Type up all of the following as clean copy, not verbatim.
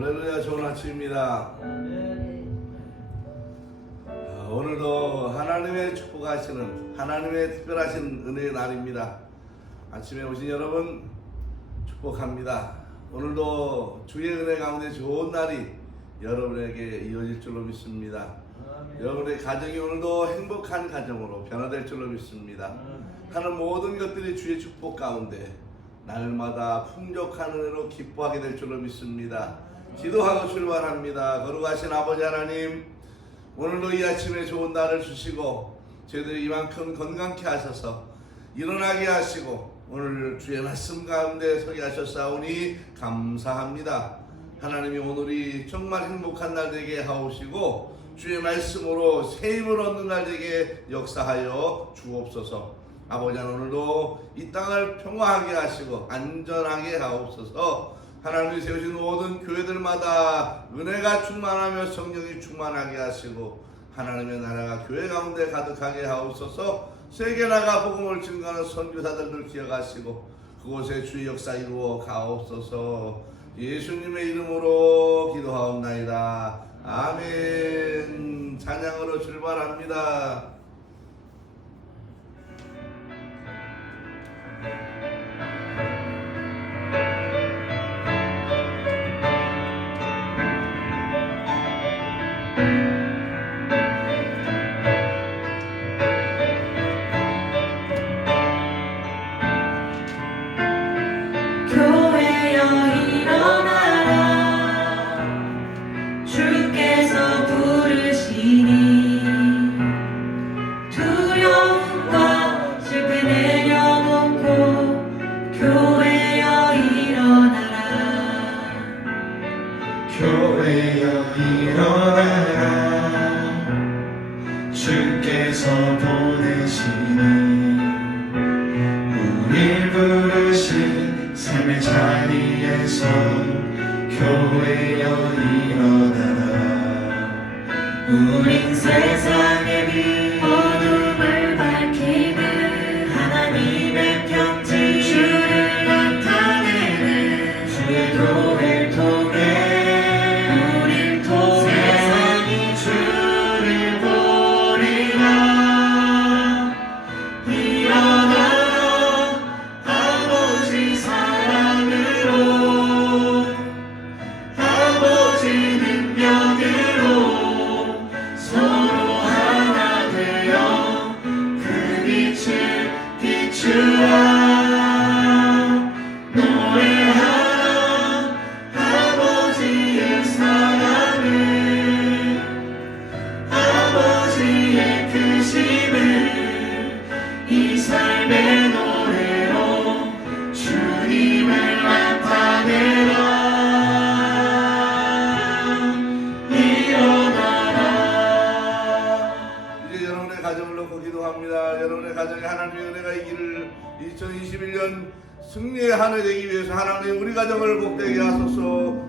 할렐루야. 좋은 아침입니다. 오늘도 하나님의 축복하시는 하나님의 특별하신 은혜의 날입니다. 아침에 오신 여러분 축복합니다. 오늘도 주의 은혜 가운데 좋은 날이 여러분에게 이어질 줄로 믿습니다. 여러분의 가정이 오늘도 행복한 가정으로 변화될 줄로 믿습니다. 하는 모든 것들이 주의 축복 가운데 날마다 풍족한 은혜로 기뻐하게 될 줄로 믿습니다. 기도하고 출발합니다. 거룩하신 아버지 하나님, 오늘도 이 아침에 좋은 날을 주시고 저희들이 이만큼 건강케 하셔서 일어나게 하시고 오늘 주의 말씀 가운데 서게 하셨사오니 감사합니다. 하나님이 오늘이 정말 행복한 날 되게 하옵시고 주의 말씀으로 새 힘을 얻는 날 되게 역사하여 주옵소서. 아버지 오늘도 이 땅을 평화하게 하시고 안전하게 하옵소서. 하나님이 세우신 모든 교회들마다 은혜가 충만하며 성령이 충만하게 하시고 하나님의 나라가 교회 가운데 가득하게 하옵소서. 세계 나가 복음을 증거하는 선교사들을 기억하시고 그곳에 주의 역사 이루어 가옵소서. 예수님의 이름으로 기도하옵나이다. 아멘. 찬양으로 출발합니다. 우린 세상의 빛 어둠을 밝히는 하나님의 편지 주를 나타내는 주의 교회를 통해 우릴 통해 세상이 주를 보리라. 일어나라 아버지 사랑으로 아버지 능력으로 서로 하나 되어 그 빛을 비추라. 노래하라 아버지의 사랑을 아버지의 크심을 이 삶의 노래로 주님을 나타내라. 여러분의 가정에 하나님의 은혜가 있기를 2021년 승리의 한 해 되기 위해서 하나님 우리 가정을 복되게 하소서.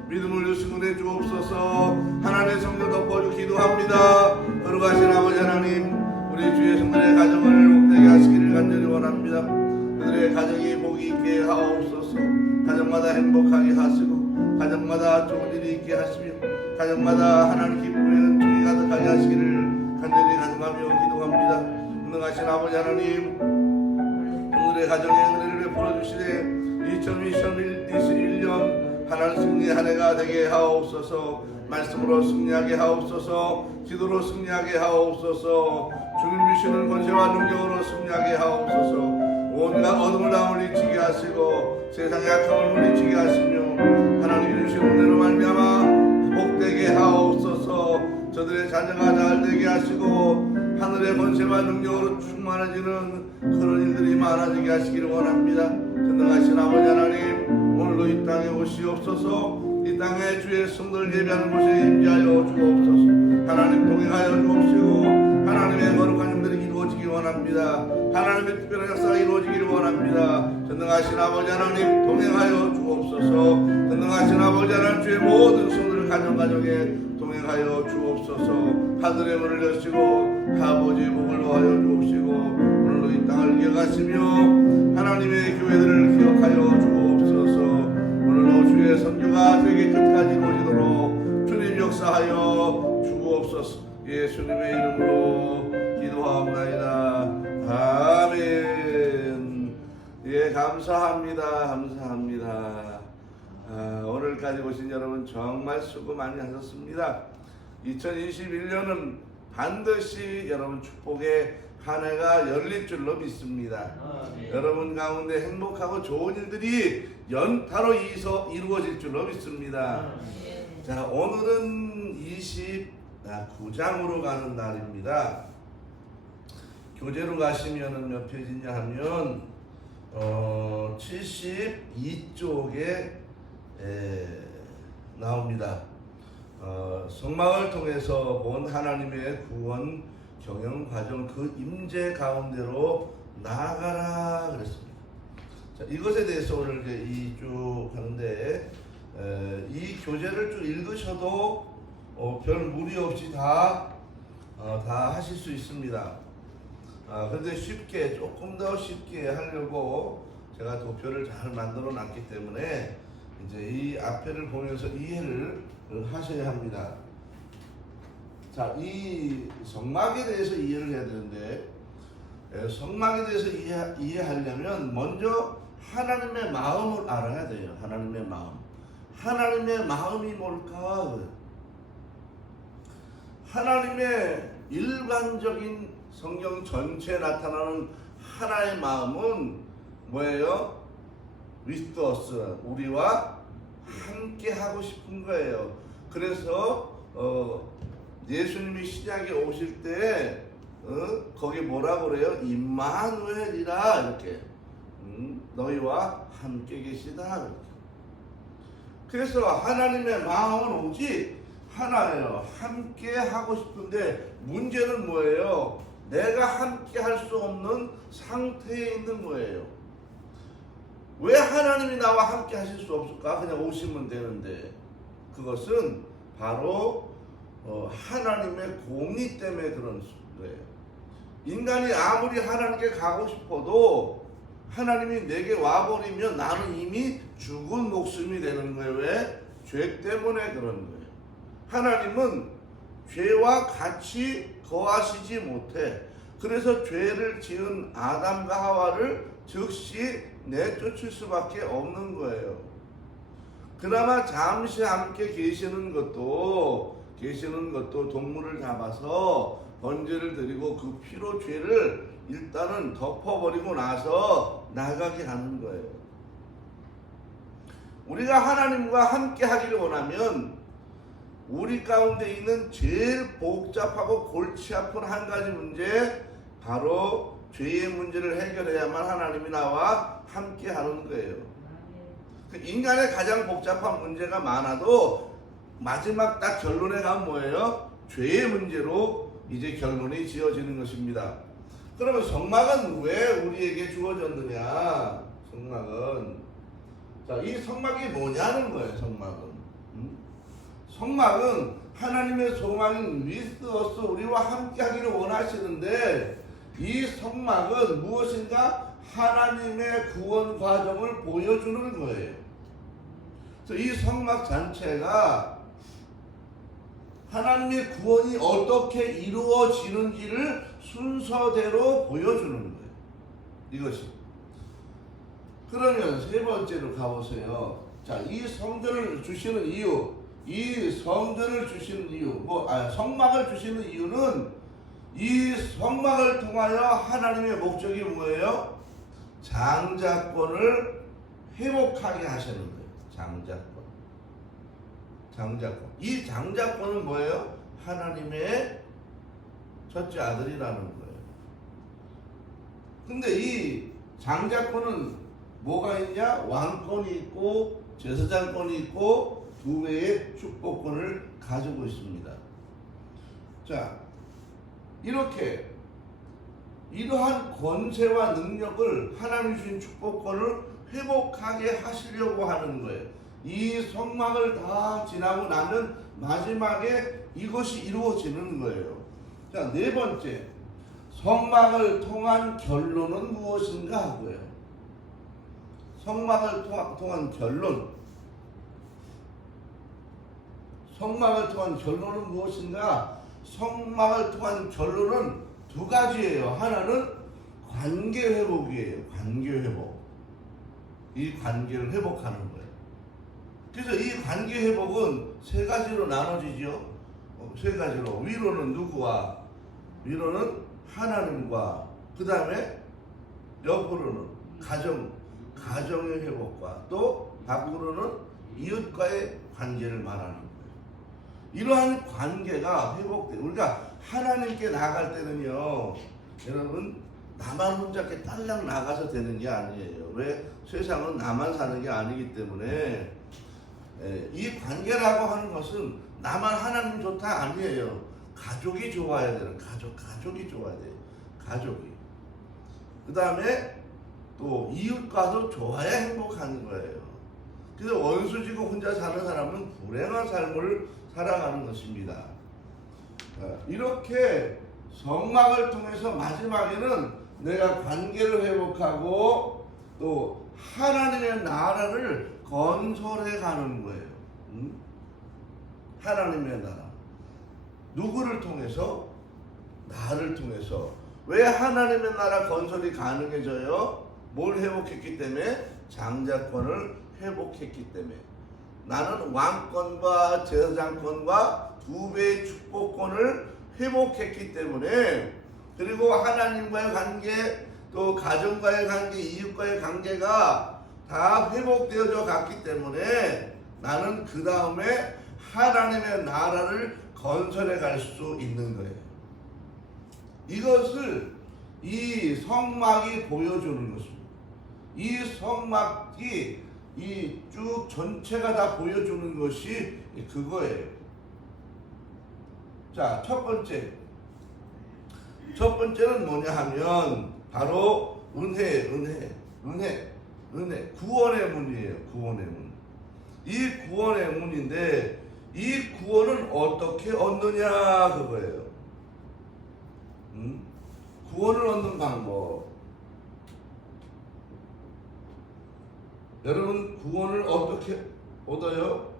믿음을 주시고 은혜 주옵소서. 하나님의 성령 덮어주 기도합니다. 거룩하신 아버지 하나님, 우리 주의 성도의 가정을 복되게 하시기를 간절히 원합니다. 그들의 가정이 복이 있게 하옵소서. 가정마다 행복하게 하시고 가정마다 좋은 일이 있게 하시며 가정마다 하나님 기쁨의 은총이 가득하게 하시기를 간절히 간구하며 기도합니다. 하신 아버지 하나님, 오늘의 가정에 은혜를 베풀어 주시되 2021년 하나님 승리의 한 해가 되게 하옵소서. 말씀으로 승리하게 하옵소서. 기도로 승리하게 하옵소서. 주님 주시는 권세와 능력으로 승리하게 하옵소서. 온갖 어둠을 다 물리치게 하시고 세상의 악함을 물리치게 하시며 하나님이 주신 은혜로 말미암아 복되게 하옵소서. 저들의 자녀가 잘 되게 하시고 하늘의 권세와 능력으로 충만해지는 그런 일들이 많아지게 하시기를 원합니다. 전능하신 아버지 하나님, 오늘도 이 땅에 오시옵소서. 이 땅에 주의 성도를 예배하는 곳에 임재하여 주옵소서. 하나님 동행하여 주옵시고 하나님의 거룩한 일들이 이루어지기 원합니다. 하나님의 특별한 역사가 이루어지기를 원합니다. 전능하신 아버지 하나님 동행하여 주옵소서. 전능하신 아버지 하나님, 주의 모든 성도를 가정가정에 동행하여 주옵소서. 하늘의 문을 여시고 아버지의 복을 더하여 주옵시고 오늘도 이 땅을 기억하시며 하나님의 교회들을 기억하여 주옵소서. 오늘도 주의 선교가 세계 끝까지 이루어지도록 예수님의 이름으로 기도하옵나이다. 아멘. 예, 감사합니다. 오늘까지 오신 여러분 정말 수고 많이 하셨습니다. 2021년은 반드시 여러분 축복의 한 해가 열릴 줄로 믿습니다. 여러분 가운데 행복하고 좋은 일들이 연타로 이루어질 줄로 믿습니다. 자, 오늘은 29장으로 가는 날입니다. 교재로 가시면은 몇 페이지냐 하면 72쪽에 나옵니다. 성막을 통해서 본 하나님의 구원 경영 과정 그 임재 가운데로 나아가라 그랬습니다. 자, 이것에 대해서 오늘 이제 쭉 하는데 이 교재를 쭉 읽으셔도 별 무리 없이 다 하실 수 있습니다. 그런데 조금 더 쉽게 하려고 제가 도표를 잘 만들어 놨기 때문에 이제 이 앞에를 보면서 이해를 하셔야 합니다. 자, 이 성막에 대해서 이해를 해야 되는데 성막에 대해서 이해하려면 먼저 하나님의 마음을 알아야 돼요. 하나님의 마음. 하나님의 마음이 뭘까? 하나님의 일반적인 성경 전체에 나타나는 하나의 마음은 뭐예요? with us, 우리와 함께 하고 싶은 거예요. 그래서 예수님이 시작에 오실 때 거기 뭐라 그래요? 임마누엘이라 이렇게 너희와 함께 계시다 이렇게. 그래서 하나님의 마음은 오직 하나예요. 함께 하고 싶은데 문제는 뭐예요? 내가 함께 할 수 없는 상태에 있는 거예요. 왜 하나님이 나와 함께 하실 수 없을까? 그냥 오시면 되는데 그것은 바로 하나님의 공의 때문에 그런 거예요. 인간이 아무리 하나님께 가고 싶어도 하나님이 내게 와버리면 나는 이미 죽은 목숨이 되는 거예요. 왜? 죄 때문에 그런 거예요. 하나님은 죄와 같이 거하시지 못해. 그래서 죄를 지은 아담과 하와를 즉시 내쫓을 수밖에 없는 거예요. 그나마 잠시 함께 계시는 것도 동물을 잡아서 번제를 드리고 그 피로 죄를 일단은 덮어버리고 나서 나가게 하는 거예요. 우리가 하나님과 함께 하기를 원하면 우리 가운데 있는 제일 복잡하고 골치 아픈 한 가지 문제, 바로 죄의 문제를 해결해야만 하나님이 나와 함께 하는 거예요. 인간의 가장 복잡한 문제가 많아도 마지막 딱 결론에 가면 뭐예요? 죄의 문제로 이제 결론이 지어지는 것입니다. 그러면 성막은 왜 우리에게 주어졌느냐? 이 성막이 뭐냐는 거예요. 성막은 하나님의 소망인 with us, 우리와 함께 하기를 원하시는데 이 성막은 무엇인가? 하나님의 구원 과정을 보여주는 거예요. 그래서 이 성막 전체가 하나님의 구원이 어떻게 이루어지는지를 순서대로 보여주는 거예요. 이것이. 그러면 세 번째로 가보세요. 자, 이 성전을 주시는 이유, 성막을 주시는 이유는 이 성막을 통하여 하나님의 목적이 뭐예요? 장자권을 회복하게 하시는 거예요. 장자권. 이 장자권은 뭐예요? 하나님의 첫째 아들이라는 거예요. 근데 이 장자권은 뭐가 있냐? 왕권이 있고 제사장권이 있고 두 배의 축복권을 가지고 있습니다. 자, 이렇게 이러한 권세와 능력을 하나님 주신 축복권을 회복하게 하시려고 하는 거예요. 이 성막을 다 지나고 나면 마지막에 이것이 이루어지는 거예요. 자, 네 번째, 성막을 통한 결론은 무엇인가 하고요. 성막을 통한 결론은 무엇인가? 성막을 통한 결론은 두 가지예요. 하나는 관계 회복이에요. 관계 회복. 이 관계를 회복하는 거예요. 그래서 이 관계 회복은 세 가지로 나눠지죠. 세 가지로. 위로는 누구와? 위로는 하나님과. 그 다음에 옆으로는 가정의 회복과, 또 밖으로는 이웃과의 관계를 말하는 거예요. 이러한 관계가 회복돼. 우리가 하나님께 나갈 때는요, 여러분, 나만 혼자 이렇게 딸랑 나가서 되는 게 아니에요. 왜? 세상은 나만 사는 게 아니기 때문에. 이 관계라고 하는 것은 나만 하나님 좋다 아니에요. 가족이 좋아야 되는, 가족이 좋아야 돼요. 가족이. 그 다음에 또 이웃과도 좋아야 행복한 거예요. 그래서 원수지고 혼자 사는 사람은 불행한 삶을 살아가는 것입니다. 이렇게 성막을 통해서 마지막에는 내가 관계를 회복하고 또 하나님의 나라를 건설해 가는 거예요. 하나님의 나라. 누구를 통해서? 나를 통해서. 왜 하나님의 나라 건설이 가능해져요? 뭘 회복했기 때문에? 장자권을 회복했기 때문에. 나는 왕권과 제사장권과 두 배의 축복권을 회복했기 때문에, 그리고 하나님과의 관계, 또 가정과의 관계, 이웃과의 관계가 다 회복되어져 갔기 때문에 나는 그 다음에 하나님의 나라를 건설해 갈 수 있는 거예요. 이것을 이 성막이 보여주는 것입니다. 이 성막이 이 쭉 전체가 다 보여주는 것이 그거예요. 자, 첫 번째는 뭐냐 하면 바로 은혜, 구원의 문이에요. 구원의 문. 이 구원의 문인데 이 구원은 어떻게 얻느냐 그거예요. 구원을 얻는 방법. 여러분, 구원을 어떻게 얻어요?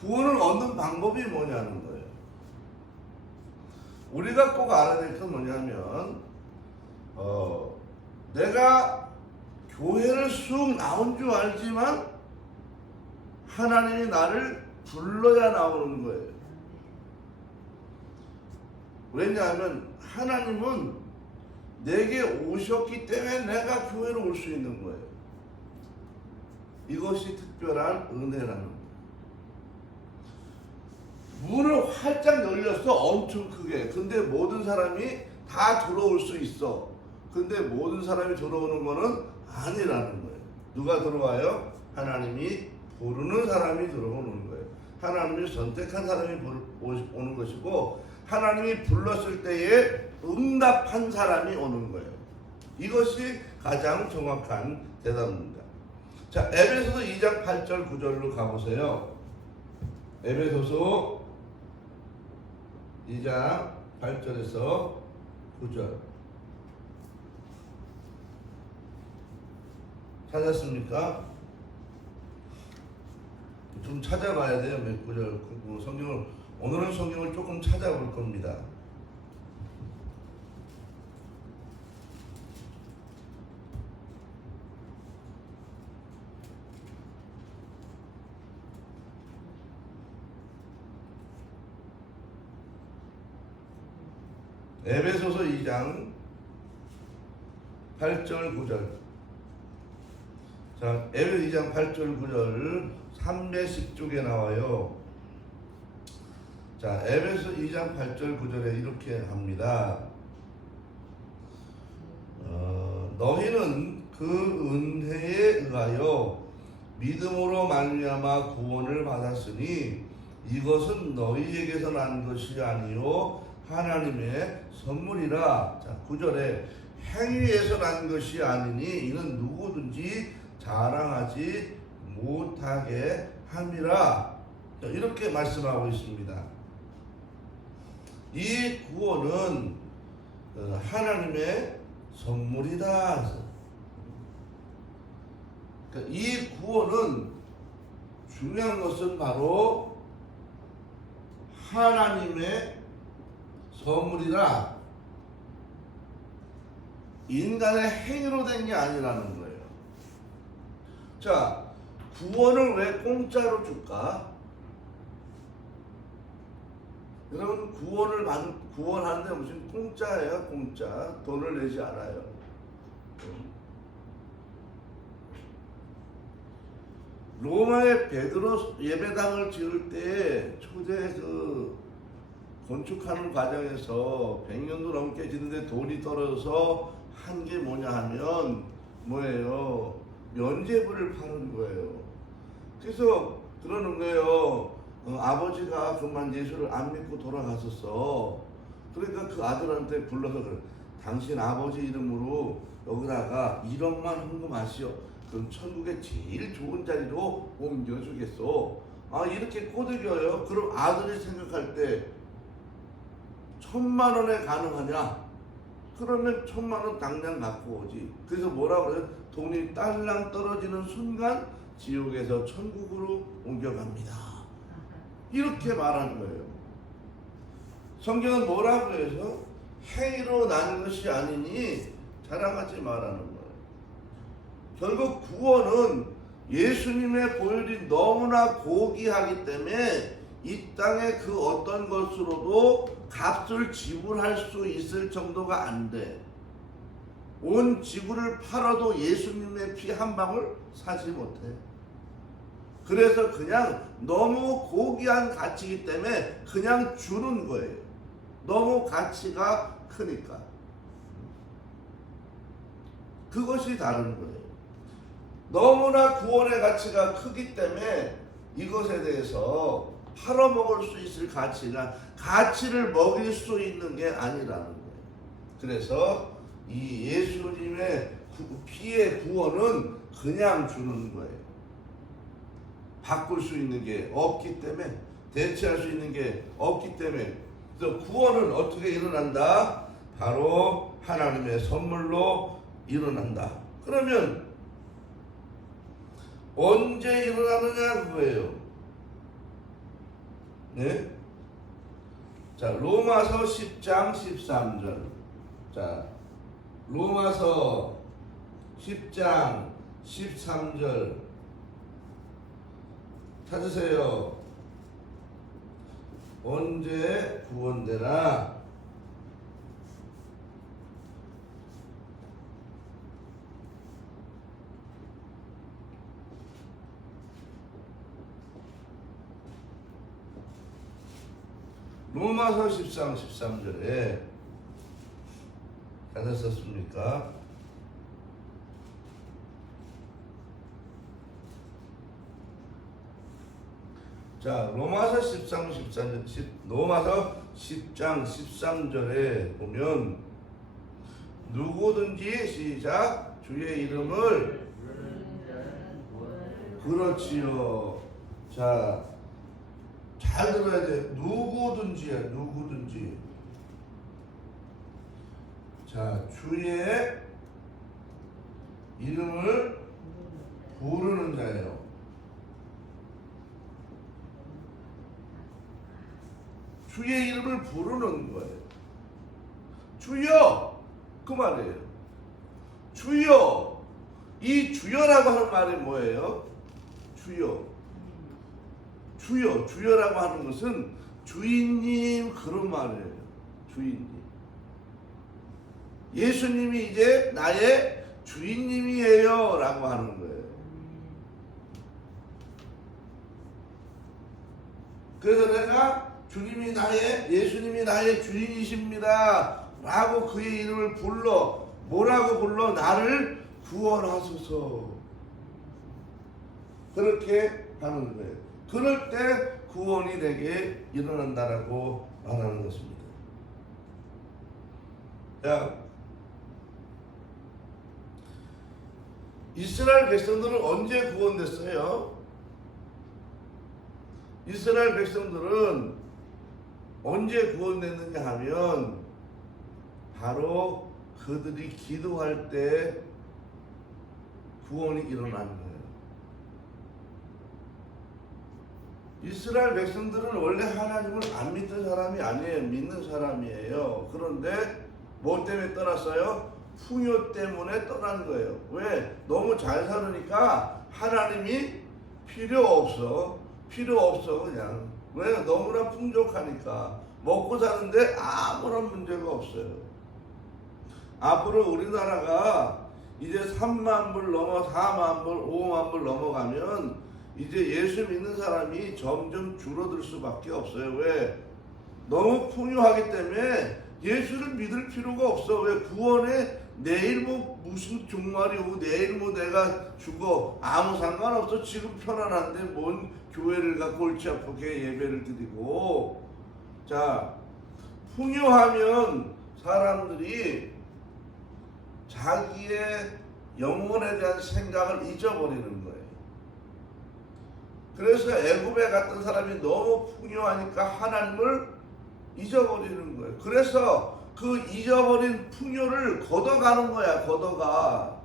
구원을 얻는 방법이 뭐냐는 거예요. 우리가 꼭 알아야 될 건 뭐냐면, 내가 교회를 쑥 나온 줄 알지만 하나님이 나를 불러야 나오는 거예요. 왜냐하면 하나님은 내게 오셨기 때문에 내가 교회로 올 수 있는 거예요. 이것이 특별한 은혜라는 거예요. 문을 활짝 열렸어. 엄청 크게. 근데 모든 사람이 다 들어올 수 있어. 근데 모든 사람이 들어오는 거는 아니라는 거예요. 누가 들어와요? 하나님이 부르는 사람이 들어오는 거예요. 하나님이 선택한 사람이 오는 것이고, 하나님이 불렀을 때에 응답한 사람이 오는 거예요. 이것이 가장 정확한 대답입니다. 자, 에베소서 2장 8절 9절로 가보세요. 에베소서 2장 8절에서 9절. 찾았습니까? 좀 찾아봐야 돼요. 몇 구절. 성경을, 오늘은 성경을 조금 찾아볼 겁니다. 에베소서 2장 8절 9절. 자, 에베소서 2장 8절 9절 310쪽에 나와요. 자, 에베소서 2장 8절 9절에 이렇게 합니다. 너희는 그 은혜에 의하여 믿음으로 말미암아 구원을 받았으니 이것은 너희에게서 난 것이 아니요 하나님의 선물이라. 자, 9절에 행위에서 난 것이 아니니 이는 누구든지 자랑하지 못하게 함이라. 이렇게 말씀하고 있습니다. 이 구원은 하나님의 선물이다. 그러니까 이 구원은 중요한 것은 바로 하나님의 선물이라 인간의 행위로 된 게 아니라는 거예요. 자, 구원을 왜 공짜로 줄까? 여러분, 구원하는데 무슨 공짜예요? 공짜. 돈을 내지 않아요. 로마의 베드로 예배당을 지을 때 초대 건축하는 과정에서 100년도 넘게 지는데 돈이 떨어져서 한 게 뭐냐 하면 뭐예요? 면죄부를 파는 거예요. 그래서 그러는 거예요. 아버지가 그만 예수를 안 믿고 돌아갔었어. 그러니까 그 아들한테 불러서 그래. 당신 아버지 이름으로 여기다가 1억만 헌금하시오. 그럼 천국의 제일 좋은 자리로 옮겨주겠어. 아, 이렇게 꼬드겨요. 그럼 아들이 생각할 때 1,000,000원에 가능하냐? 그러면 1,000,000원 당장 갖고 오지. 그래서 뭐라 그래요? 돈이 딸랑 떨어지는 순간 지옥에서 천국으로 옮겨갑니다. 이렇게 말하는 거예요. 성경은 뭐라고 해서 행위로 난 것이 아니니 자랑하지 말라는 거예요. 결국 구원은 예수님의 보혈이 너무나 고귀하기 때문에 이 땅의 그 어떤 것으로도 값을 지불할 수 있을 정도가 안 돼. 온 지구를 팔아도 예수님의 피 한 방울 사지 못해. 그래서 그냥 너무 고귀한 가치이기 때문에 그냥 주는 거예요. 너무 가치가 크니까. 그것이 다른 거예요. 너무나 구원의 가치가 크기 때문에 이것에 대해서 팔아먹을 수 있을 가치를 먹일 수 있는 게 아니라는 거예요. 그래서 이 예수님의 피의 구원은 그냥 주는 거예요. 바꿀 수 있는 게 없기 때문에, 대체할 수 있는 게 없기 때문에. 그래서 구원은 어떻게 일어난다? 바로 하나님의 선물로 일어난다. 그러면 언제 일어나느냐 그거예요. 네? 자, 로마서 10장 13절. 자, 로마서 10장 13절 찾으세요. 언제 구원되나? 로마서 10장 13절에 찾았었습니까? 자, 로마서 10장 13절에 보면 누구든지 시작 주의 이름을 그렇지요. 자, 잘 들어야 돼. 누구든지야, 누구든지. 자, 주의 이름을 부르는 자예요. 주의 이름을 부르는 거예요. 주여! 그 말이에요. 주여! 이 주여라고 하는 말이 뭐예요? 주여. 주여, 주여라고 하는 것은 주인님 그런 말이에요. 주인님. 예수님이 이제 나의 주인님이에요 라고 하는 거예요. 그래서 내가 예수님이 나의 주인이십니다 라고 그의 이름을 불러. 뭐라고 불러? 나를 구원하소서. 그렇게 하는 거예요. 그럴 때 구원이 내게 일어난다라고 말하는 것입니다. 자, 이스라엘 백성들은 언제 구원됐어요? 이스라엘 백성들은 언제 구원됐느냐 하면 바로 그들이 기도할 때 구원이 일어나는 거예요. 이스라엘 백성들은 원래 하나님을 안 믿는 사람이 아니에요. 믿는 사람이에요. 그런데 뭐 때문에 떠났어요? 풍요 때문에 떠난 거예요. 왜? 너무 잘 살으니까 하나님이 필요 없어 그냥. 왜? 너무나 풍족하니까 먹고 사는데 아무런 문제가 없어요. 앞으로 우리나라가 이제 3만 불 넘어 4만 불 5만 불 넘어가면 이제 예수 믿는 사람이 점점 줄어들 수밖에 없어요. 왜? 너무 풍요하기 때문에 예수를 믿을 필요가 없어. 왜? 구원에 내일 뭐 무슨 종말이 오고 내일 뭐 내가 죽어 아무 상관없어. 지금 편안한데 뭔 교회를 가 골치 아프게 예배를 드리고. 자, 풍요하면 사람들이 자기의 영혼에 대한 생각을 잊어버리는 거예요. 그래서 애굽에 갔던 사람이 너무 풍요하니까 하나님을 잊어버리는 거예요. 그래서 그 잊어버린 풍요를 걷어가는 거야. 걷어가.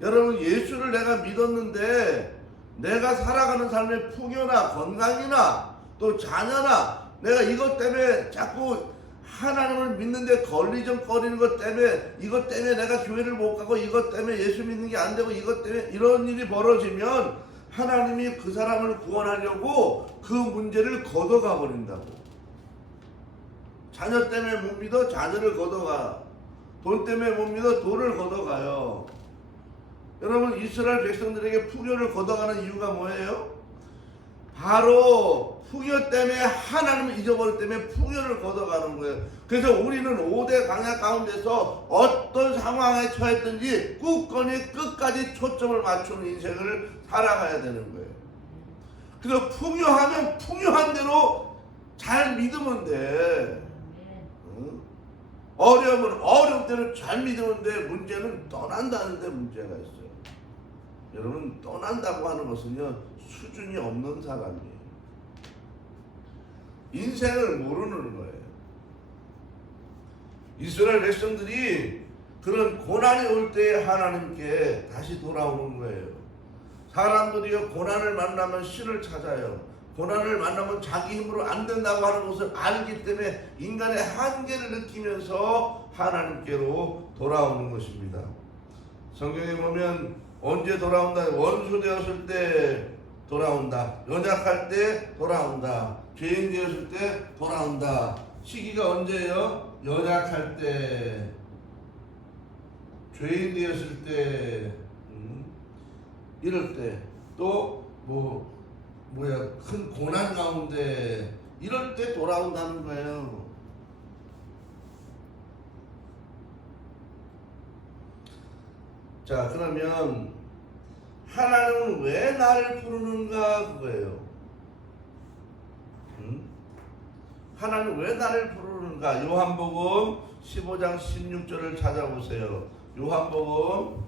여러분, 예수를 내가 믿었는데 내가 살아가는 삶의 풍요나 건강이나 또 자녀나 내가 이것 때문에 자꾸 하나님을 믿는데 걸리적거리는 것 때문에, 이것 때문에 내가 교회를 못 가고, 이것 때문에 예수 믿는 게 안 되고, 이것 때문에 이런 일이 벌어지면 하나님이 그 사람을 구원하려고 그 문제를 걷어가 버린다고. 자녀 때문에 못 믿어? 자녀를 걷어가. 돈 때문에 못 믿어? 돈을 걷어가요. 여러분, 이스라엘 백성들에게 풍요를 걷어가는 이유가 뭐예요? 바로 풍요 때문에 하나님을 잊어버리기 때문에 풍요를 걷어가는 거예요. 그래서 우리는 5대 강약 가운데서 어떤 상황에 처했든지 굳건히 끝까지 초점을 맞추는 인생을 살아가야 되는 거예요. 그래서 풍요하면 풍요한 대로 잘 믿으면 돼. 어려우면 어려운 대로 잘 믿으면 돼. 문제는 떠난다는 데 문제가 있어요. 여러분, 떠난다고 하는 것은요, 수준이 없는 사람이에요. 인생을 모르는 거예요. 이스라엘 백성들이 그런 고난이 올 때 하나님께 다시 돌아오는 거예요. 사람들이요, 고난을 만나면 신을 찾아요. 고난을 만나면 자기 힘으로 안 된다고 하는 것을 알기 때문에 인간의 한계를 느끼면서 하나님께로 돌아오는 것입니다. 성경에 보면 언제 돌아온다? 원수 되었을 때 돌아온다. 연약할 때 돌아온다. 죄인 되었을 때 돌아온다. 시기가 언제예요? 연약할 때, 죄인 되었을 때, 이럴 때, 또 큰 고난 가운데 이럴 때 돌아온다는 거예요. 자, 그러면 하나님은 왜 나를 부르는가 그거예요. 하나님은 왜 나를 부르는가? 요한복음 15장 16절을 찾아보세요. 요한복음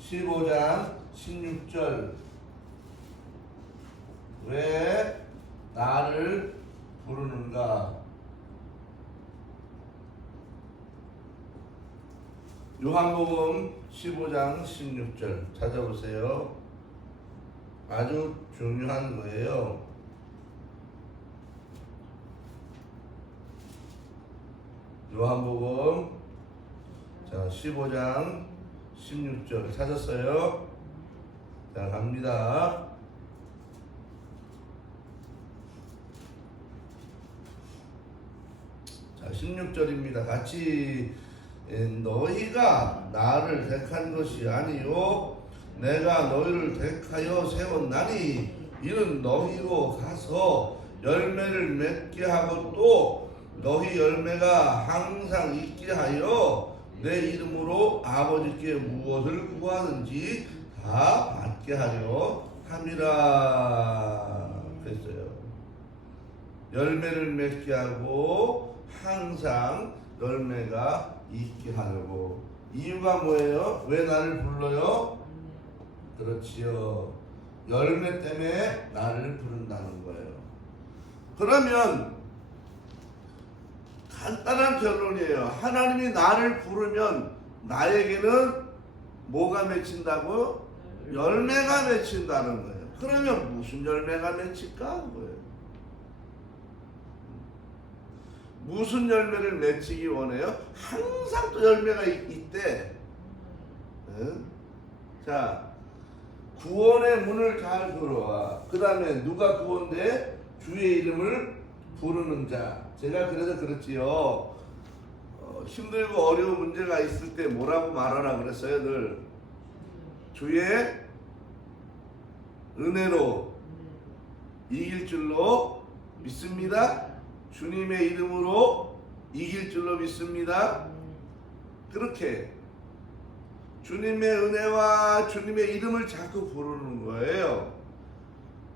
15장 16절. 왜 나를 부르는가? 요한복음 15장 16절 찾아보세요. 아주 중요한 거예요. 요한복음 15장 16절 찾았어요? 자, 갑니다. 자, 16절입니다. 같이. 너희가 나를 택한 것이 아니요 내가 너희를 택하여 세웠나니 이는 너희로 가서 열매를 맺게 하고 또 너희 열매가 항상 있게 하여 내 이름으로 아버지께 무엇을 구하든지 다 받게 하려 함이라 그랬어요. 열매를 맺게 하고 항상 열매가 있게 하려고. 이유가 뭐예요? 왜 나를 불러요? 그렇지요. 열매 때문에 나를 부른다는 거예요. 그러면 간단한 결론이에요. 하나님이 나를 부르면 나에게는 뭐가 맺힌다고? 열매가 맺힌다는 거예요. 그러면 무슨 열매가 맺힐까? 거예요. 무슨 열매를 맺히기 원해요? 항상 또 열매가 있대. 응? 자, 구원의 문을 잘 들어와. 그 다음에 누가 구원돼? 주의 이름을 부르는 자. 제가 그래서 그렇지요. 힘들고 어려운 문제가 있을 때 뭐라고 말하라 그랬어요? 늘 주의 은혜로 이길 줄로 믿습니다. 주님의 이름으로 이길 줄로 믿습니다. 그렇게 주님의 은혜와 주님의 이름을 자꾸 부르는 거예요.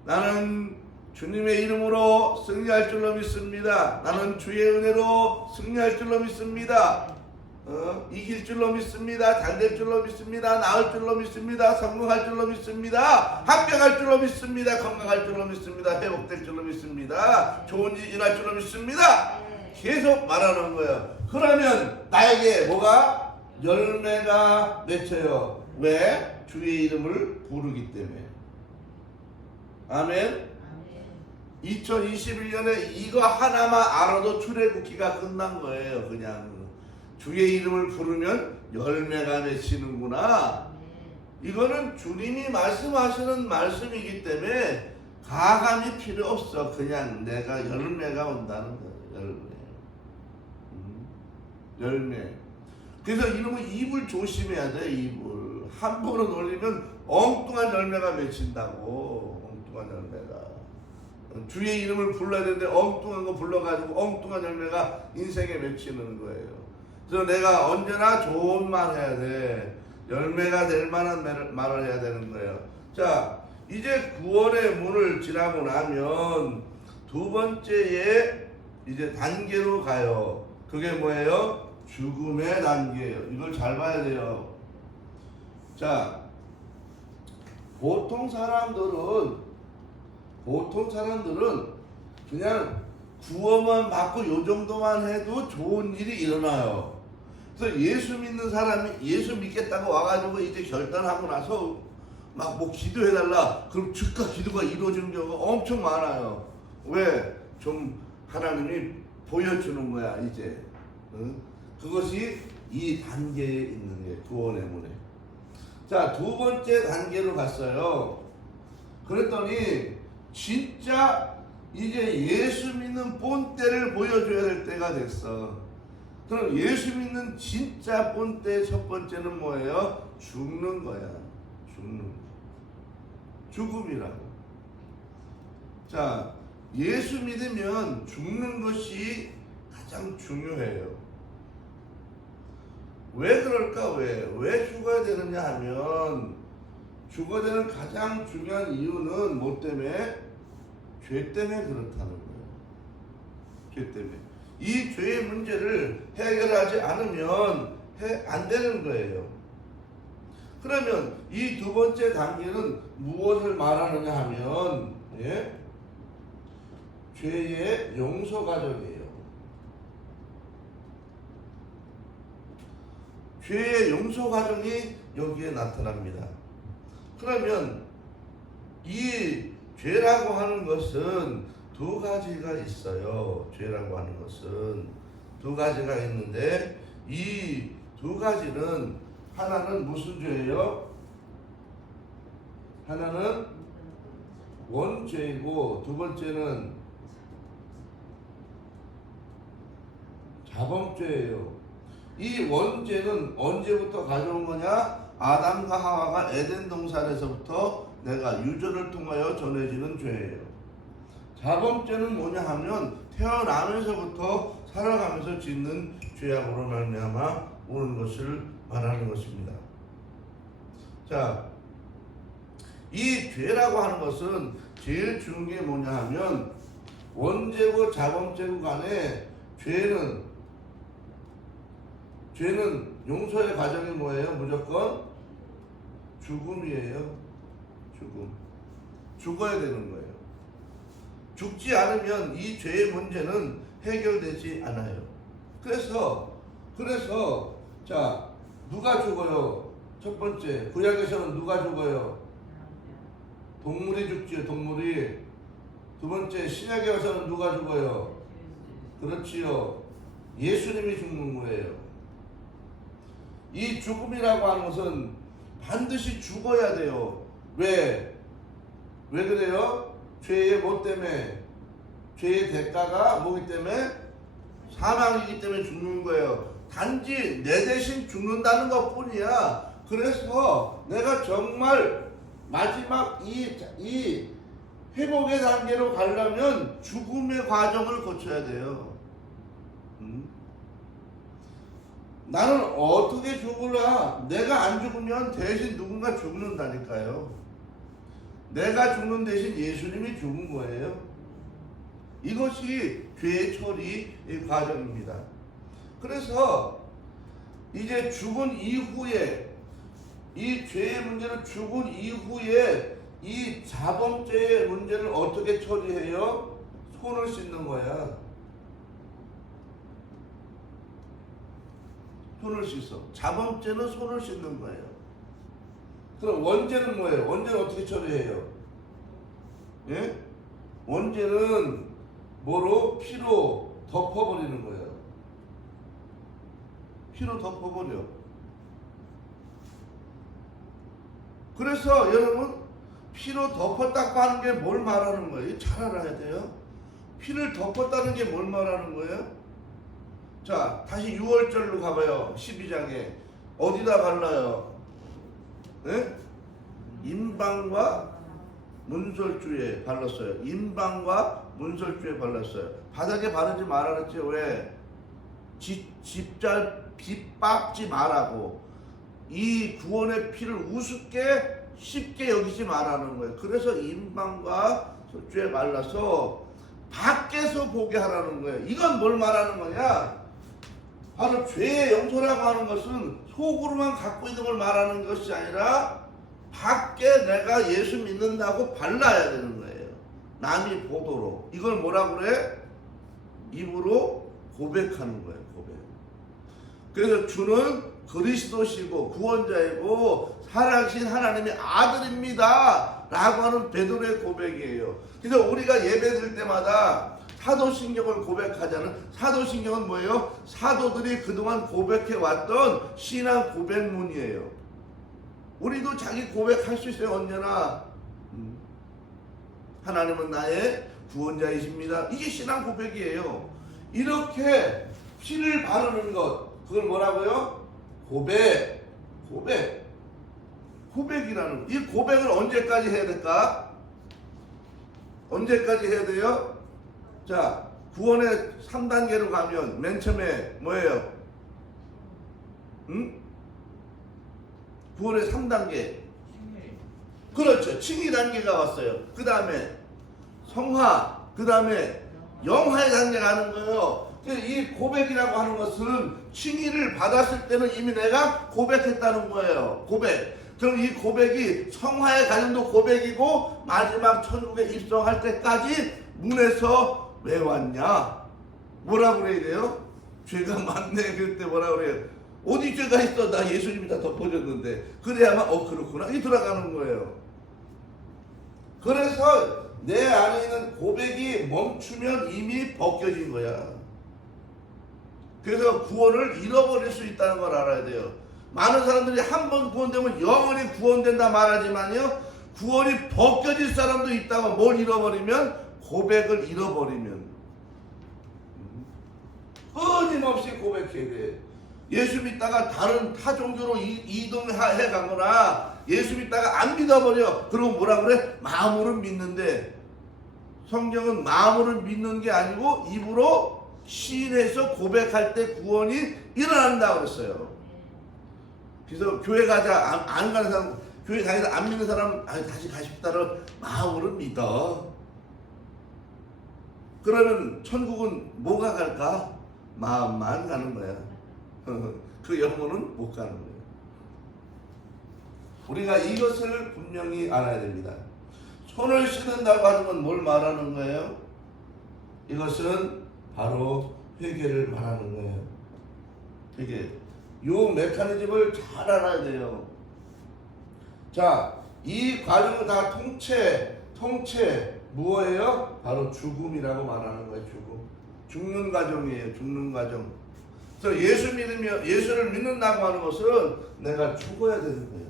나는 주님의 이름으로 승리할 줄로 믿습니다. 나는 주의 은혜로 승리할 줄로 믿습니다. 이길 줄로 믿습니다. 잘 될 줄로 믿습니다. 나을 줄로 믿습니다. 성공할 줄로 믿습니다. 합격할 줄로 믿습니다. 건강할 줄로 믿습니다. 회복될 줄로 믿습니다. 좋은 일 일할 줄로 믿습니다. 계속 말하는 거예요. 그러면 나에게 뭐가? 열매가 맺혀요. 왜? 주의 이름을 부르기 때문에. 아멘. 2021년에 이거 하나만 알아도 출애굽기가 끝난 거예요. 그냥 주의 이름을 부르면 열매가 맺히는구나. 이거는 주님이 말씀하시는 말씀이기 때문에 가감이 필요 없어. 그냥 내가 열매가 온다는 거예요. 열매. 그래서 이러면 입을 조심해야 돼. 입을 한 번은 올리면 엉뚱한 열매가 맺힌다고. 엉뚱한 열매가. 주의 이름을 불러야 되는데 엉뚱한 거 불러가지고 엉뚱한 열매가 인생에 맺히는 거예요. 그래서 내가 언제나 좋은 말 해야 돼. 열매가 될 만한 말을 해야 되는 거예요. 자, 이제 구원의 문을 지나고 나면 두 번째의 이제 단계로 가요. 그게 뭐예요? 죽음의 단계예요. 이걸 잘 봐야 돼요. 자, 보통 사람들은 그냥 구원만 받고 요 정도만 해도 좋은 일이 일어나요. 그래서 예수 믿는 사람이 예수 믿겠다고 와가지고 이제 결단하고 나서 막 뭐 기도해달라. 그럼 즉각 기도가 이루어지는 경우가 엄청 많아요. 왜? 좀 하나님이 보여주는 거야 이제. 응? 그것이 이 단계에 있는 게 구원의 문에. 자, 두 번째 단계로 갔어요. 그랬더니 진짜 이제 예수 믿는 본때를 보여줘야 될 때가 됐어. 그럼 예수 믿는 진짜 본때 첫 번째는 뭐예요? 죽는 거야. 죽음이라고. 자, 예수 믿으면 죽는 것이 가장 중요해요. 왜 그럴까? 왜 죽어야 되느냐 하면 죽어야 되는 가장 중요한 이유는 뭐 때문에? 죄 때문에 그렇다는 거예요. 죄 때문에. 이 죄의 문제를 해결하지 않으면 안 되는 거예요. 그러면 이 두 번째 단계는 무엇을 말하느냐 하면 죄의 용서 과정이에요. 죄의 용서 과정이 여기에 나타납니다. 그러면 이 죄라고 하는 것은 두 가지가 있어요. 죄라고 하는 것은 두 가지가 있는데 이 두 가지는 하나는 무슨 죄예요? 하나는 원죄이고 두 번째는 자범죄예요. 이 원죄는 언제부터 가져온 거냐? 아담과 하와가 에덴 동산에서부터 내가 유전을 통하여 전해지는 죄예요. 자범죄는 뭐냐 하면 태어나면서부터 살아가면서 짓는 죄악으로 말미암아 오는 것을 말하는 것입니다. 자, 이 죄라고 하는 것은 제일 중요한 게 뭐냐 하면 원죄고 자범죄고 간에 죄는 용서의 과정이 뭐예요? 무조건 죽음이에요. 죽어야 되는 거예요. 죽지 않으면 이 죄의 문제는 해결되지 않아요. 그래서 자, 누가 죽어요? 첫 번째, 구약에서는 누가 죽어요? 동물이 죽지요, 동물이. 두 번째, 신약에 와서는 누가 죽어요? 그렇지요. 예수님이 죽는 거예요. 이 죽음이라고 하는 것은 반드시 죽어야 돼요. 왜? 왜 그래요? 죄의 뭐 때문에? 죄의 대가가 뭐기 때문에? 사망이기 때문에 죽는 거예요. 단지 내 대신 죽는다는 것 뿐이야. 그래서 내가 정말 마지막 이 회복의 단계로 가려면 죽음의 과정을 거쳐야 돼요. 나는 어떻게 죽을라? 내가 안 죽으면 대신 누군가 죽는다니까요. 내가 죽는 대신 예수님이 죽은 거예요. 이것이 죄의 처리의 과정입니다. 그래서 이제 죽은 이후에 이 죄의 문제를 죽은 이후에 이 자범죄의 문제를 어떻게 처리해요? 손을 씻는 거야. 손을 씻어. 자범죄는 손을 씻는 거예요. 그럼 원죄는 뭐예요? 원죄는 어떻게 처리해요? 예? 원죄는 뭐로? 피로 덮어버리는 거예요. 피로 덮어버려. 그래서 여러분, 피로 덮었다고 하는 게 뭘 말하는 거예요? 잘 알아야 돼요. 피를 덮었다는 게 뭘 말하는 거예요? 자, 다시 6월절로 가봐요. 12장에 어디다 발라요? 네? 임방과 문설주에 발랐어요. 임방과 문설주에 발랐어요. 바닥에 바르지 말아 그랬지. 왜? 빗밟지 말라고. 이 구원의 피를 우습게 쉽게 여기지 말라는 거예요. 그래서 임방과 설주에 발라서 밖에서 보게 하라는 거예요. 이건 뭘 말하는 거냐? 바로 죄의 용서라고 하는 것은 속으로만 갖고 있는 걸 말하는 것이 아니라 밖에 내가 예수 믿는다고 발라야 되는 거예요. 남이 보도록. 이걸 뭐라 그래? 입으로 고백하는 거예요. 고백. 그래서 주는 그리스도시고 구원자이고 살아계신 하나님의 아들입니다 라고 하는 베드로의 고백이에요. 그래서 우리가 예배 드릴 때마다 사도신경을 고백하자는, 사도신경은 뭐예요? 사도들이 그동안 고백해왔던 신앙 고백문이에요. 우리도 자기 고백할 수 있어요. 언제나 하나님은 나의 구원자이십니다. 이게 신앙 고백이에요. 이렇게 피를 바르는 것, 그걸 뭐라고요? 고백. 고백이라는, 이 고백을 언제까지 해야 될까? 언제까지 해야 돼요? 자, 구원의 3단계로 가면 맨 처음에 뭐예요? 구원의 3단계. 그렇죠. 칭의 단계가 왔어요. 그 다음에 성화, 그 다음에 영화의 단계가 하는 거예요. 이 고백이라고 하는 것은 칭의를 받았을 때는 이미 내가 고백했다는 거예요. 고백. 그럼 이 고백이 성화의 과정도 고백이고 마지막 천국에 입성할 때까지 문에서 왜 왔냐? 뭐라 그래야 돼요? 죄가 많네. 그럴 때 뭐라 그래요? 어디 죄가 있어? 나 예수님이 다 덮어줬는데. 그래야만 그렇구나. 이게 들어가는 거예요. 그래서 내 안에 있는 고백이 멈추면 이미 벗겨진 거야. 그래서 구원을 잃어버릴 수 있다는 걸 알아야 돼요. 많은 사람들이 한 번 구원되면 영원히 구원된다 말하지만요, 구원이 벗겨질 사람도 있다고. 뭘 잃어버리면? 고백을 잃어버리면. 끊임없이 고백해야 돼. 예수 믿다가 다른 타 종교로 이동해 가거나 예수 믿다가 안 믿어버려. 그러고 뭐라 그래? 마음으로는 믿는데, 성경은 마음으로 믿는 게 아니고 입으로 시인해서 고백할 때 구원이 일어난다고 그랬어요. 그래서 교회 가자 안 가는 사람, 교회 다니다 안 믿는 사람, 다시 가십시다는 마음으로 믿어. 그러면 천국은 뭐가 갈까? 마음만 가는 거야. 그 영혼은 못 가는 거예요. 우리가 이것을 분명히 알아야 됩니다. 손을 씻는다고 하는 건 뭘 말하는 거예요? 이것은 바로 회개를 말하는 거예요. 회개. 이 메커니즘을 잘 알아야 돼요. 자, 이 과정은 다 통째 무엇이에요? 바로 죽음이라고 말하는 거예요. 죽는 과정이에요. 죽는 과정. 그래서 예수를 믿는다고 하는 것은 내가 죽어야 되는 거예요.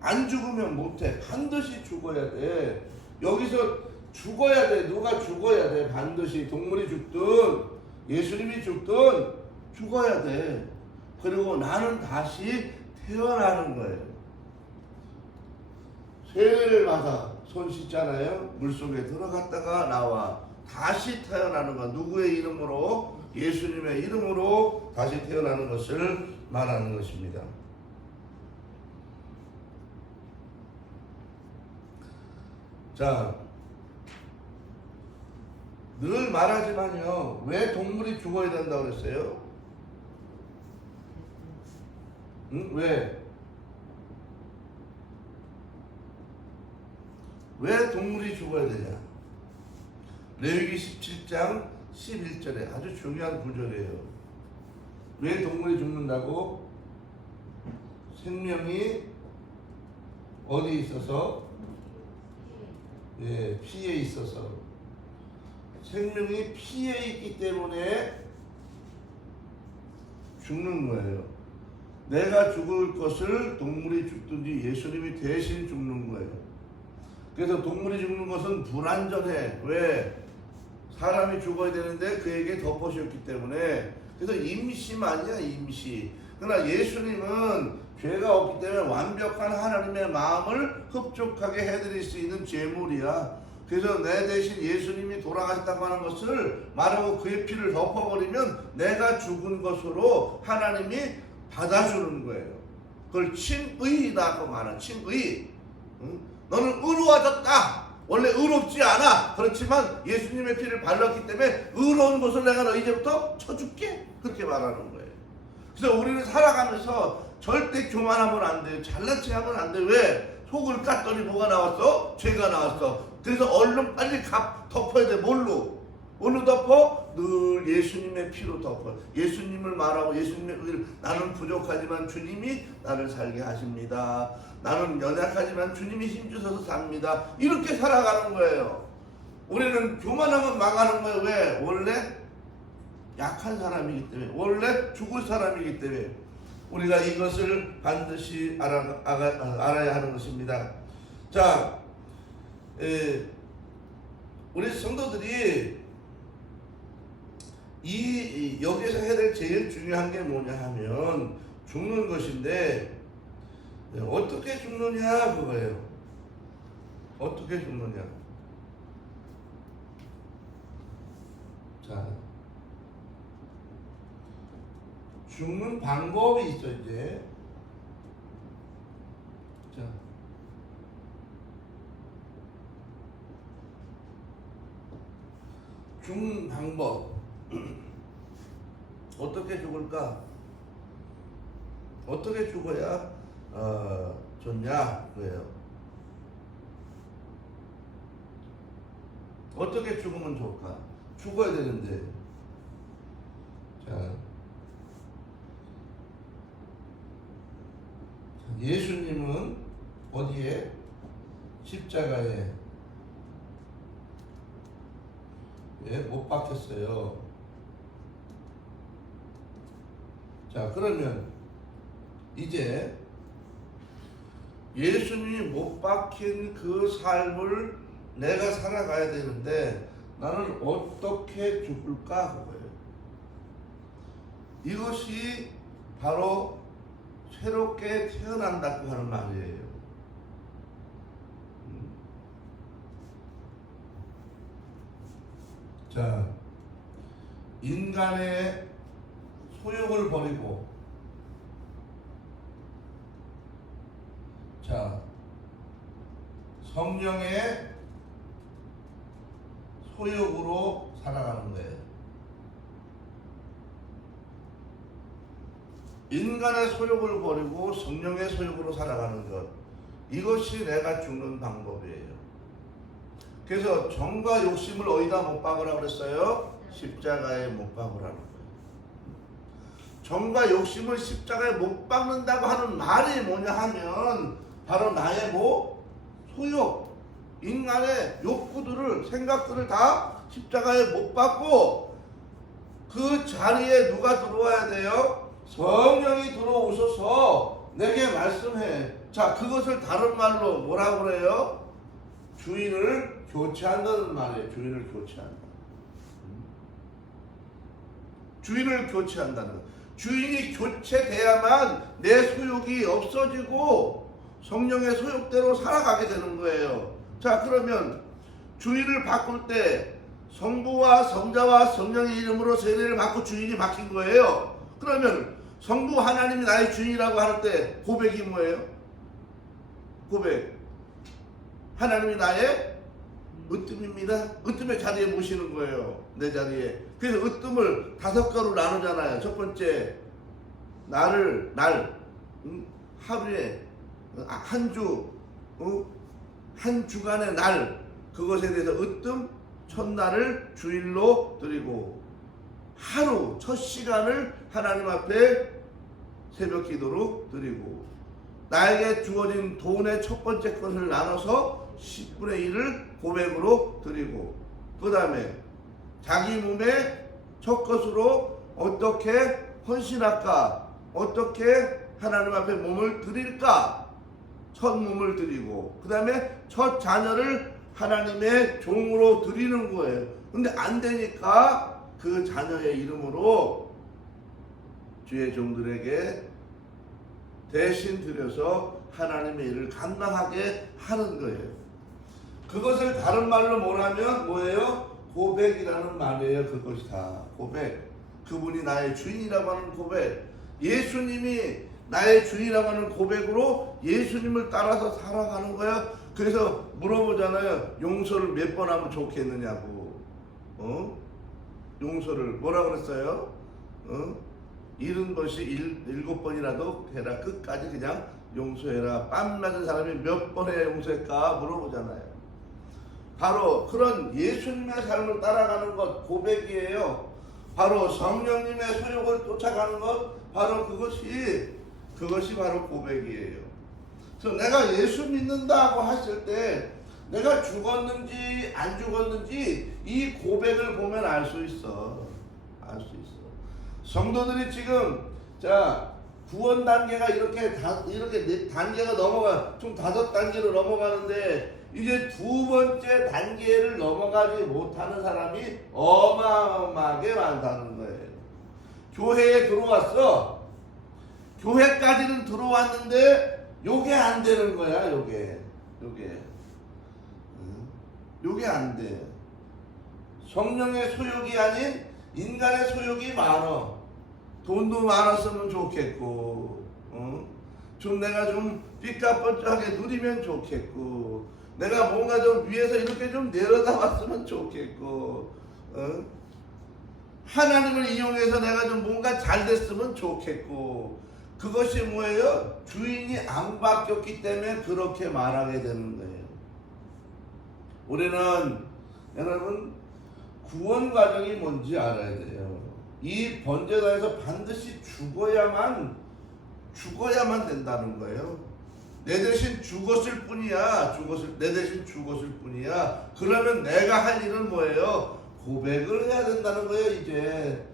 안 죽으면 못해. 반드시 죽어야 돼. 여기서 죽어야 돼. 누가 죽어야 돼. 반드시 동물이 죽든 예수님이 죽든 죽어야 돼. 그리고 나는 다시 태어나는 거예요. 세례를 받아 손 씻잖아요. 물속에 들어갔다가 나와 다시 태어나는 것. 누구의 이름으로? 예수님의 이름으로 다시 태어나는 것을 말하는 것입니다. 자, 늘 말하지만요. 왜 동물이 죽어야 된다고 그랬어요? 응? 왜 동물이 죽어야 되냐? 레위기 17장 11절에 아주 중요한 구절이에요. 왜 동물이 죽는다고? 생명이 어디에 있어서? 예, 피에 있어서. 생명이 피에 있기 때문에 죽는 거예요. 내가 죽을 것을 동물이 죽든지 예수님이 대신 죽는 거예요. 그래서 동물이 죽는 것은 불완전해. 왜? 사람이 죽어야 되는데 그에게 덮어주었기 때문에. 그래서 임시 아니야, 임시. 그러나 예수님은 죄가 없기 때문에 완벽한 하나님의 마음을 흡족하게 해드릴 수 있는 제물이야. 그래서 내 대신 예수님이 돌아가셨다고 하는 것을 말하고 그의 피를 덮어버리면 내가 죽은 것으로 하나님이 받아주는 거예요. 그걸 칭의라고 말하는 칭의. 응? 너는 의로워졌다. 원래 의롭지 않아. 그렇지만 예수님의 피를 발랐기 때문에 의로운 것을 내가 너 이제부터 쳐줄게. 그렇게 말하는 거예요. 그래서 우리는 살아가면서 절대 교만하면 안 돼요. 잘난 체 하면 안 돼. 왜? 속을 깠더니 뭐가 나왔어? 죄가 나왔어. 그래서 얼른 빨리 덮어야 돼. 뭘로 덮어? 늘 예수님의 피로 덮어. 예수님을 말하고 예수님의 의를. 나는 부족하지만 주님이 나를 살게 하십니다. 나는 연약하지만 주님이 힘주셔서 삽니다. 이렇게 살아가는 거예요. 우리는 교만하면 망하는 거예요. 왜? 원래 약한 사람이기 때문에. 원래 죽을 사람이기 때문에. 우리가 이것을 반드시 알아야 하는 것입니다. 자, 우리 성도들이 여기서 해야 될 제일 중요한 게 뭐냐 하면 죽는 것인데, 어떻게 죽느냐 그거예요. 어떻게 죽느냐. 자, 죽는 방법이 있어 이제. 자, 죽는 방법. 어떻게 죽을까? 어떻게 죽어야 좋냐 그래요. 어떻게 죽으면 좋을까? 죽어야 되는데. 자, 예수님은 어디에? 십자가에 못 박혔어요. 자, 그러면 이제 예수님이 못 박힌 그 삶을 내가 살아가야 되는데 나는 어떻게 죽을까 그거예요. 이것이 바로 새롭게 태어난다고 하는 말이에요. 자, 인간의 소욕을 버리고, 자, 성령의 소욕으로 살아가는 거예요. 인간의 소욕을 버리고 성령의 소욕으로 살아가는 것, 이것이 내가 죽는 방법이에요. 그래서 정과 욕심을 어디다 못 박으라고 그랬어요? 십자가에 못 박으라는 거예요. 정과 욕심을 십자가에 못 박는다고 하는 말이 뭐냐 하면 바로 나의 뭐? 소욕, 인간의 욕구들을, 생각들을 다 십자가에 못 박고 그 자리에 누가 들어와야 돼요? 성령이 들어오셔서 내게 말씀해. 자, 그것을 다른 말로 뭐라 그래요? 주인을 교체한다는 말이에요. 주인을 교체한다. 주인을 교체한다는 거. 주인이 교체돼야만 내 소욕이 없어지고 성령의 소욕대로 살아가게 되는 거예요. 자, 그러면 주인을 바꿀 때 성부와 성자와 성령의 이름으로 세례를 받고 주인이 바뀐 거예요. 그러면 성부 하나님이 나의 주인이라고 할 때 고백이 뭐예요? 고백. 하나님이 나의 으뜸입니다. 으뜸의 자리에 모시는 거예요. 내 자리에. 그래서 으뜸을 5가로 나누잖아요. 첫 번째, 하루에 한 주, 한 주간의 날, 그것에 대해서 으뜸, 첫날을 주일로 드리고, 하루, 첫 시간을 하나님 앞에 새벽 기도로 드리고, 나에게 주어진 돈의 첫 번째 것을 나눠서 10분의 1을 고백으로 드리고, 그 다음에 자기 몸의 첫 것으로 어떻게 헌신할까, 어떻게 하나님 앞에 몸을 드릴까, 첫 몸을 드리고, 그 다음에 첫 자녀를 하나님의 종으로 드리는 거예요. 근데 안 되니까 그 자녀의 이름으로 주의 종들에게 대신 드려서 하나님의 일을 감당하게 하는 거예요. 그것을 다른 말로 뭐라면 뭐예요? 고백이라는 말이에요. 그것이 다 고백. 그분이 나의 주인이라고 하는 고백. 예수님이 나의 주인이라고 하는 고백으로 예수님을 따라서 살아가는 거야. 그래서 물어보잖아요. 용서를 몇 번 하면 좋겠느냐고. 용서를 뭐라 그랬어요? 잃은 것이 7번이라도 해라. 끝까지 그냥 용서해라. 뺨 맞은 사람이 몇 번에 용서할까 물어보잖아요. 바로 그런 예수님의 삶을 따라가는 것 고백이에요. 바로 성령님의 소욕을 쫓아가는 것, 바로 그것이 바로 고백이에요. 그래서 내가 예수 믿는다고 했을 때 내가 죽었는지 안 죽었는지 이 고백을 보면 알 수 있어. 알 수 있어. 성도들이 지금 구원 단계가 이렇게 단계가 넘어가, 좀 5단계로 넘어가는데 이제 2번째 단계를 넘어가지 못하는 사람이 어마어마하게 많다는 거예요. 교회에 들어왔어. 교회까지는 들어왔는데 요게 안 되는 거야. 요게 안 돼. 성령의 소욕이 아닌 인간의 소욕이 많어. 돈도 많았으면 좋겠고, 좀 내가 좀 삐까뻔쩍하게 누리면 좋겠고, 내가 뭔가 좀 위에서 이렇게 좀 내려다봤으면 좋겠고, 하나님을 이용해서 내가 좀 뭔가 잘 됐으면 좋겠고, 그것이 뭐예요? 주인이 안 바뀌었기 때문에 그렇게 말하게 되는 거예요. 우리는 여러분 구원 과정이 뭔지 알아야 돼요. 이 번제단에서 반드시 죽어야만 된다는 거예요. 내 대신 죽었을 뿐이야. 내 대신 죽었을 뿐이야. 그러면 내가 할 일은 뭐예요? 고백을 해야 된다는 거예요. 이제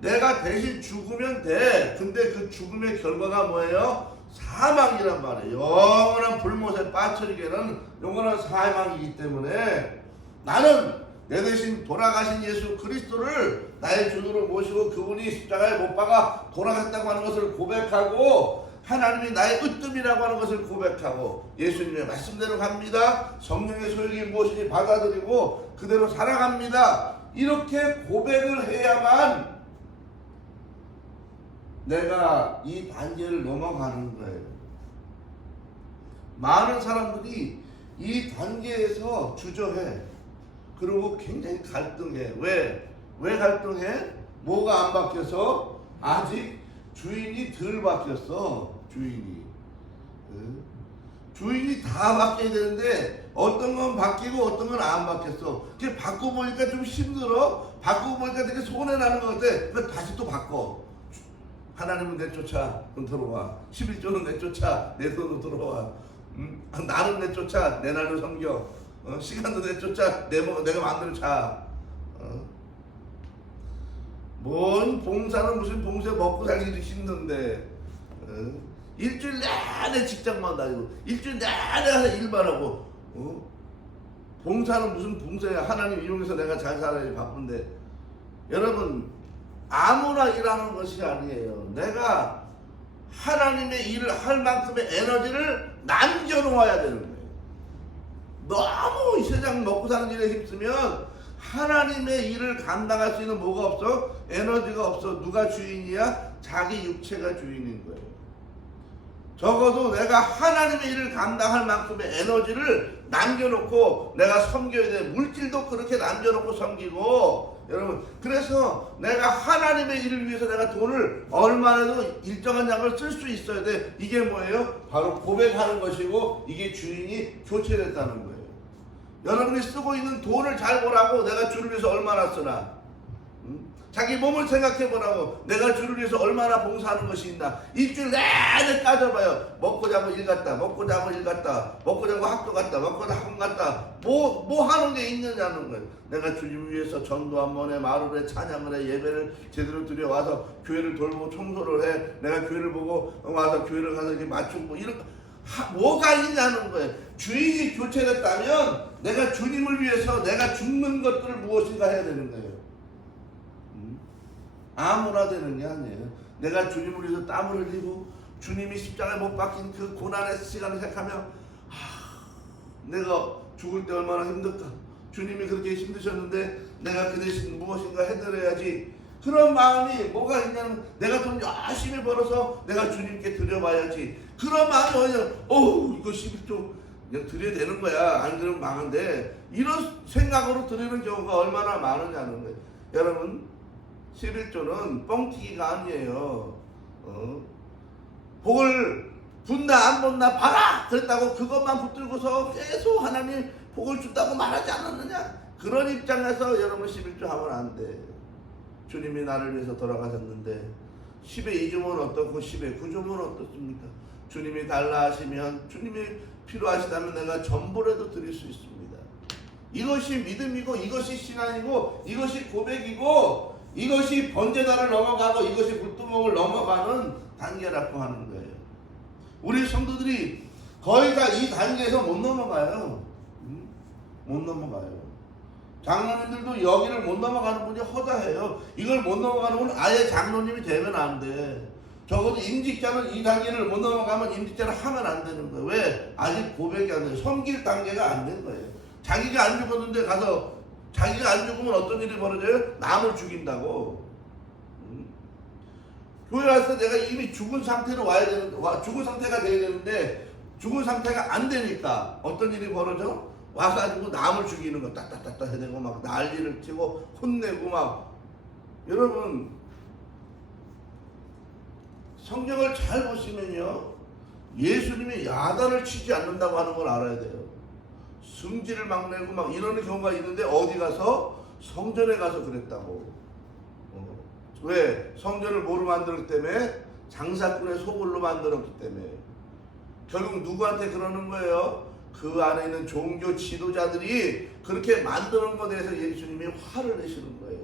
내가 대신 죽으면 돼. 근데 그 죽음의 결과가 뭐예요? 사망이란 말이에요. 영원한 불못에 빠뜨리게는 영원한 사망이기 때문에 나는 내 대신 돌아가신 예수 그리스도를 나의 주로 모시고 그분이 십자가에 못 박아 돌아갔다고 하는 것을 고백하고, 하나님이 나의 으뜸이라고 하는 것을 고백하고, 예수님의 말씀대로 갑니다. 성령의 소욕이 무엇인지 받아들이고 그대로 살아갑니다. 이렇게 고백을 해야만 내가 이 단계를 넘어가는 거예요. 많은 사람들이 이 단계에서 주저해. 그리고 굉장히 갈등해. 왜 갈등해? 뭐가 안 바뀌어서? 아직 주인이 덜 바뀌었어. 주인이 다 바뀌어야 되는데 어떤 건 바뀌고 어떤 건 안 바뀌었어. 그게 바꾸고 보니까 좀 힘들어. 바꾸고 보니까 되게 손해나는 것 같아. 그래서 다시 또 바꿔. 하나님은 내쫓아 돈 들어와. 11조는 내쫓아 내 돈으로 들어와. 나는 내쫓아 내 날로 섬겨. 시간도 내쫓아 내가 마음대로 자. 뭔 봉사는 무슨 봉사 먹고 살기 힘든데. 일주일 내내 직장만 다니고 일주일 내내 일만 하고 봉사는 무슨 봉사야. 하나님 이용해서 내가 잘 살아야지 바쁜데. 여러분 아무나 일하는 것이 아니에요. 내가 하나님의 일을 할 만큼의 에너지를 남겨놓아야 되는 거예요. 너무 이 세상 먹고 사는 일에 힘쓰면 하나님의 일을 감당할 수 있는 뭐가 없어? 에너지가 없어. 누가 주인이야? 자기 육체가 주인인 거예요. 적어도 내가 하나님의 일을 감당할 만큼의 에너지를 남겨놓고 내가 섬겨야 돼. 물질도 그렇게 남겨놓고 섬기고. 여러분 그래서 내가 하나님의 일을 위해서 내가 돈을 얼마라도 일정한 양을 쓸 수 있어야 돼. 이게 뭐예요? 바로 고백하는 것이고 이게 주인이 교체됐다는 거예요. 여러분이 쓰고 있는 돈을 잘 보라고. 내가 주를 위해서 얼마나 쓰나. 자기 몸을 생각해 보라고. 내가 주를 위해서 얼마나 봉사하는 것이 있나. 일주일 내내 따져봐요. 먹고 자고 일 갔다, 먹고 자고 일 갔다, 먹고 자고 학교 갔다, 먹고 자고 학원 갔다. 뭐 하는 게 있느냐는 거예요. 내가 주님 위해서 전도 한 번에 마루에 찬양을 해. 예배를 제대로 드려 와서 교회를 돌보고 청소를 해. 내가 교회를 보고 와서 교회를 가서 이렇게 맞추고 이런 뭐가 있냐는 거예요. 주인이 교체됐다면 내가 주님을 위해서 내가 죽는 것들 무엇인가 해야 되는 거예요. 아무나 되는 게 아니에요. 내가 주님을 위해서 땀을 흘리고 주님이 십자가에 못 박힌 그 고난의 시간을 생각하며 내가 죽을 때 얼마나 힘들까. 주님이 그렇게 힘드셨는데 내가 그 대신 무엇인가 해드려야지. 그런 마음이 뭐가 있냐면 내가 돈 열심히 벌어서 내가 주님께 드려봐야지. 그런 마음이 뭐냐면 이거 11조 그냥 드려야 되는 거야. 안 그러면 망한데. 이런 생각으로 드리는 경우가 얼마나 많으냐는 거예요. 여러분 11조는 뻥튀기가 아니에요. 복을 분다 안 본다 봐라 그랬다고 그것만 붙들고서 계속 하나님 복을 준다고 말하지 않았느냐. 그런 입장에서 여러분 11조 하면 안 돼. 주님이 나를 위해서 돌아가셨는데 10의 2조면 어떻고 10의 9조면 어떻습니까? 주님이 달라 하시면 주님이 필요하시다면 내가 전부라도 드릴 수 있습니다. 이것이 믿음이고 이것이 신앙이고 이것이 고백이고 이것이 번제단을 넘어가고 이것이 불두멍을 넘어가는 단계라고 하는 거예요. 우리 성도들이 거의 다 이 단계에서 못 넘어가요. 못 넘어가요. 장로님들도 여기를 못 넘어가는 분이 허다해요. 이걸 못 넘어가는 분은 아예 장로님이 되면 안 돼. 적어도 임직자는 이 단계를 못 넘어가면 임직자를 하면 안 되는 거예요. 왜? 아직 고백이 안 돼요. 섬길 단계가 안 된 거예요. 자기가 안 죽었는데 가서 자기가 안 죽으면 어떤 일이 벌어져요? 남을 죽인다고. 교회 와서 내가 이미 죽은 상태로 와야 되는, 죽은 상태가 돼야 되는데 죽은 상태가 안 되니까 어떤 일이 벌어져? 와가지고 남을 죽이는 거 따따따따 해내고 막 난리를 치고 혼내고 막. 여러분 성경을 잘 보시면요 예수님이 야단을 치지 않는다고 하는 걸 알아야 돼요. 승질을 막 내고 막 이러는 경우가 있는데 어디 가서? 성전에 가서 그랬다고. 왜? 성전을 뭐로 만들었기 때문에? 장사꾼의 소굴로 만들었기 때문에. 결국 누구한테 그러는 거예요? 그 안에 있는 종교 지도자들이 그렇게 만드는 것에 대해서 예수님이 화를 내시는 거예요.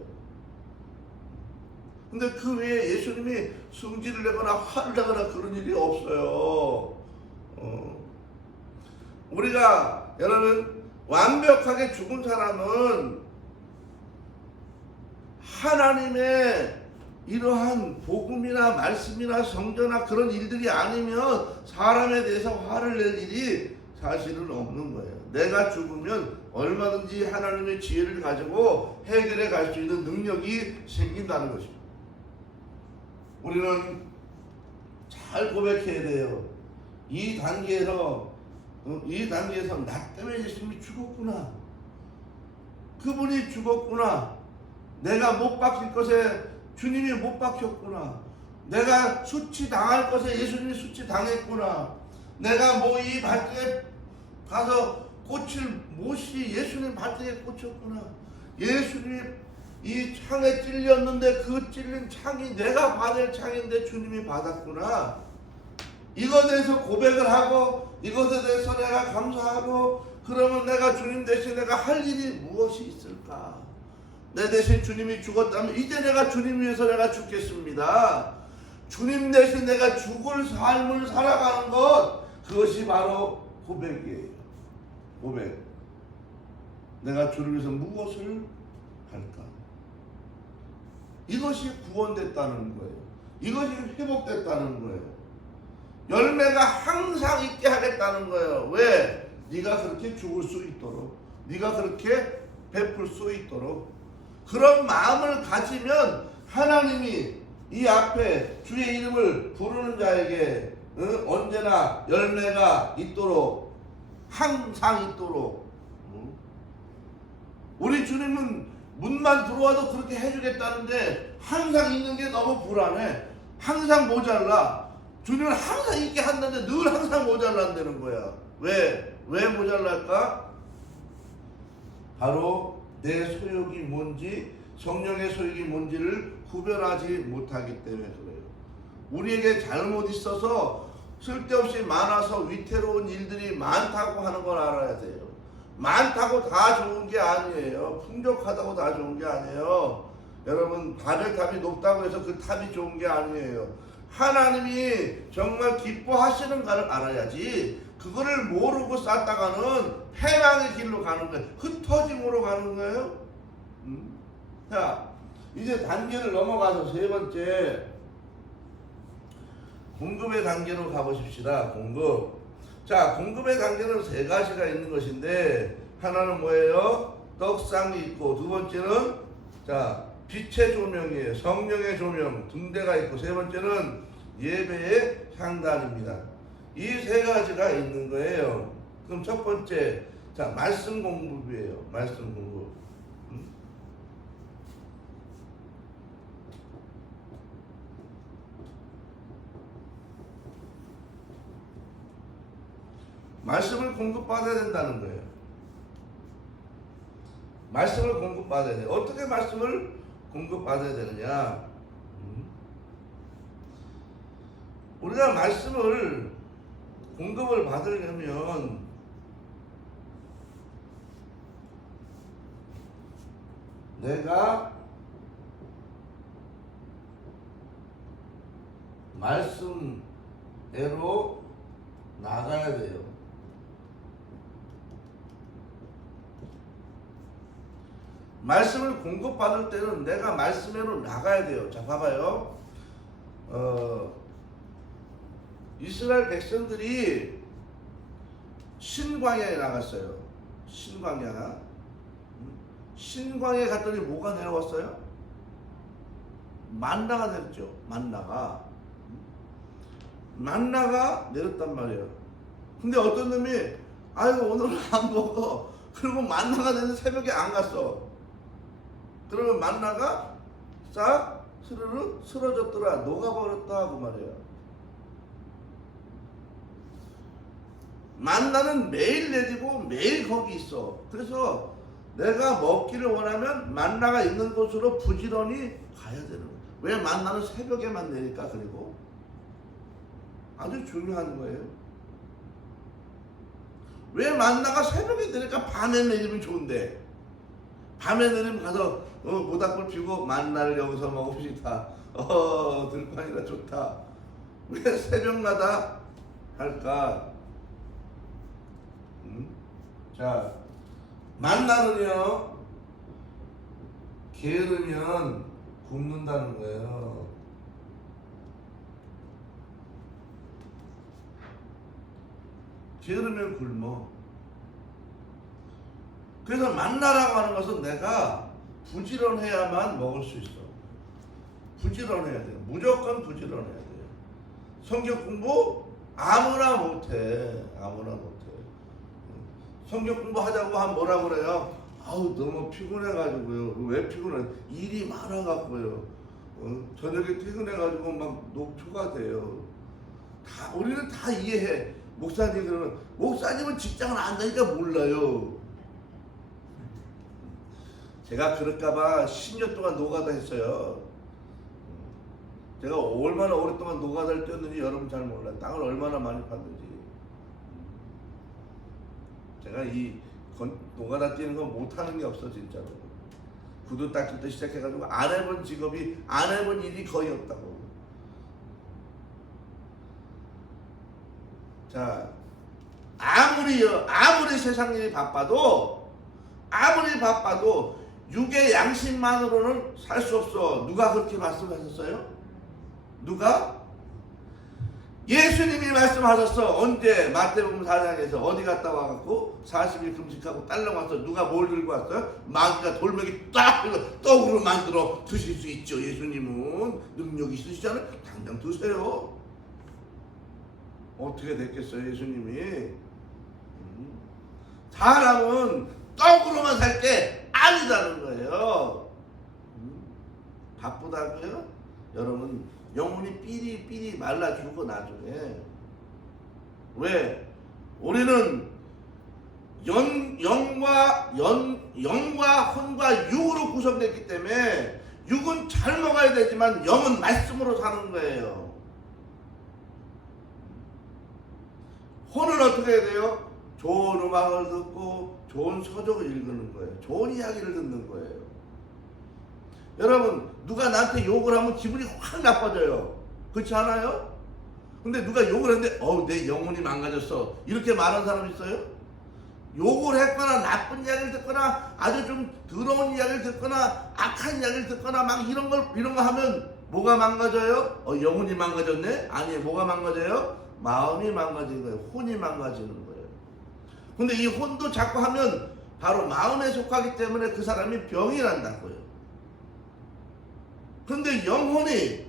근데 그 외에 예수님이 승질을 내거나 화를 내거나 그런 일이 없어요. 우리가 여러분 완벽하게 죽은 사람은 하나님의 이러한 복음이나 말씀이나 성전이나 그런 일들이 아니면 사람에 대해서 화를 낼 일이 사실은 없는 거예요. 내가 죽으면 얼마든지 하나님의 지혜를 가지고 해결해 갈 수 있는 능력이 생긴다는 것입니다. 우리는 잘 고백해야 돼요. 이 단계에서 나 때문에 예수님이 죽었구나. 그분이 죽었구나. 내가 못 박힐 것에 주님이 못 박혔구나. 내가 수치당할 것에 예수님이 수치당했구나. 내가 뭐 이 발등에 가서 꽂힐 못이 예수님 발등에 꽂혔구나. 예수님이 이 창에 찔렸는데 그 찔린 창이 내가 받을 창인데 주님이 받았구나. 이것에 대해서 고백을 하고 이것에 대해서 내가 감사하고 그러면 내가 주님 대신 내가 할 일이 무엇이 있을까? 내 대신 주님이 죽었다면 이제 내가 주님 위해서 내가 죽겠습니다. 주님 대신 내가 죽을 삶을 살아가는 것, 그것이 바로 고백이에요. 고백. 내가 주를 위해서 무엇을 할까? 이것이 구원됐다는 거예요. 이것이 회복됐다는 거예요. 열매가 항상 있게 하겠다는 거예요. 왜? 네가 그렇게 죽을 수 있도록, 네가 그렇게 베풀 수 있도록. 그런 마음을 가지면 하나님이 이 앞에 주의 이름을 부르는 자에게 언제나 열매가 있도록, 항상 있도록. 우리 주님은 문만 들어와도 그렇게 해주겠다는데 항상 있는 게 너무 불안해. 항상 모자라. 주님은 항상 있게 한다는데 늘 항상 모자란다는 거야. 왜 모자랄까? 바로 내 소욕이 뭔지, 성령의 소욕이 뭔지를 구별하지 못하기 때문에 그래요. 우리에게 잘못 있어서 쓸데없이 많아서 위태로운 일들이 많다고 하는 걸 알아야 돼요. 많다고 다 좋은 게 아니에요. 풍족하다고 다 좋은 게 아니에요. 여러분, 바벨탑이 높다고 해서 그 탑이 좋은 게 아니에요. 하나님이 정말 기뻐하시는가를 알아야지. 그거를 모르고 쌓다가는 패망의 길로 가는 거예요. 흩어짐으로 가는 거예요. 자, 이제 단계를 넘어가서 세 번째 공급의 단계로 가보십시다. 공급. 자, 공급의 단계는 세 가지가 있는 것인데, 하나는 뭐예요? 떡상이 있고, 두 번째는 자 빛의 조명이에요. 성령의 조명, 등대가 있고, 세 번째는 예배의 향단입니다. 이 세 가지가 있는 거예요. 그럼 첫 번째, 자, 말씀 공급이에요. 말씀 공급. 말씀을 공급받아야 된다는 거예요. 말씀을 공급받아야 돼요. 어떻게 말씀을 공급받아야 되느냐? 우리가 말씀을 공급을 받으려면 내가 말씀대로 나가야 돼요. 말씀을 공급받을 때는 내가 말씀대로 나가야 돼요. 자, 봐봐요. 이스라엘 백성들이 신광야에 나갔어요. 신광야에 갔더니 뭐가 내려왔어요? 만나가 내렸죠. 만나가 내렸단 말이에요. 근데 어떤 놈이 아이고 오늘은 안 먹어. 그리고 만나가 내는 새벽에 안 갔어. 그러면 만나가 싹 스르르 쓰러졌더라. 녹아버렸다 그 말이에요. 만나는 매일 내리고 매일 거기 있어. 그래서 내가 먹기를 원하면 만나가 있는 곳으로 부지런히 가야 되는 거예요. 왜 만나는 새벽에만 내릴까? 그리고 아주 중요한 거예요. 왜 만나가 새벽에 내릴까? 밤에 내리면 좋은데. 밤에 내리면 가서 모닥불 피우고 만나를 여기서 먹읍시다. 들판이라 좋다. 왜 새벽마다 할까? 자, 만나는요, 게으르면 굶는다는 거예요. 게으르면 굶어. 그래서 만나라고 하는 것은 내가 부지런해야만 먹을 수 있어. 부지런해야 돼요. 무조건 부지런해야 돼요. 성경 공부 아무나 못해. 성경 공부하자고 하면 뭐라 그래요? 아우 너무 피곤해가지고요. 왜 피곤해? 일이 많아갖고요. 저녁에 퇴근해가지고 막 녹초가 돼요. 우리는 다 이해해. 목사님 그러면 목사님은 직장을 안 다니까 몰라요. 제가 그럴까봐 10년 동안 노가다 했어요. 제가 얼마나 오랫동안 노가다를 뛰었는지 여러분 잘 몰라요. 땅을 얼마나 많이 팠는지. 제가 이 노가다 뛰는 거 못하는 게 없어 진짜로. 구두 닦을 때 시작해가지고 안 해본 직업이, 안 해본 일이 거의 없다고. 자, 아무리 세상 일이 바빠도 육의 양식만으로는 살 수 없어. 누가 그렇게 말씀하셨어요? 누가? 예수님이 말씀하셨어. 언제? 마태복음 4장에서 어디 갔다 와갖고 40일 금식하고 딸랑 왔어. 누가 뭘 들고 왔어요? 마귀가 돌멩이 딱 떡으로 만들어 드실 수 있죠. 예수님은 능력 있으시잖아요. 당장 드세요. 어떻게 됐겠어요 예수님이? 사람은 떡으로만 살 게 아니다는 거예요. 바쁘다고요? 여러분 영혼이 삐리 말라 죽어 나중에. 왜? 우리는 영과 혼과 육으로 구성됐기 때문에 육은 잘 먹어야 되지만 영은 말씀으로 사는 거예요. 혼은 어떻게 해야 돼요? 좋은 음악을 듣고 좋은 서적을 읽는 거예요. 좋은 이야기를 듣는 거예요. 여러분 누가 나한테 욕을 하면 기분이 확 나빠져요. 그렇지 않아요? 근데 누가 욕을 했는데 내 영혼이 망가졌어 이렇게 말하는 사람 있어요? 욕을 했거나 나쁜 이야기를 듣거나 아주 좀 더러운 이야기를 듣거나 악한 이야기를 듣거나 막 이런 거 하면 뭐가 망가져요? 영혼이 망가졌네? 아니 뭐가 망가져요? 마음이 망가지는 거예요. 혼이 망가지는 거예요. 근데 이 혼도 자꾸 하면 바로 마음에 속하기 때문에 그 사람이 병이 난다고요. 근데 영혼이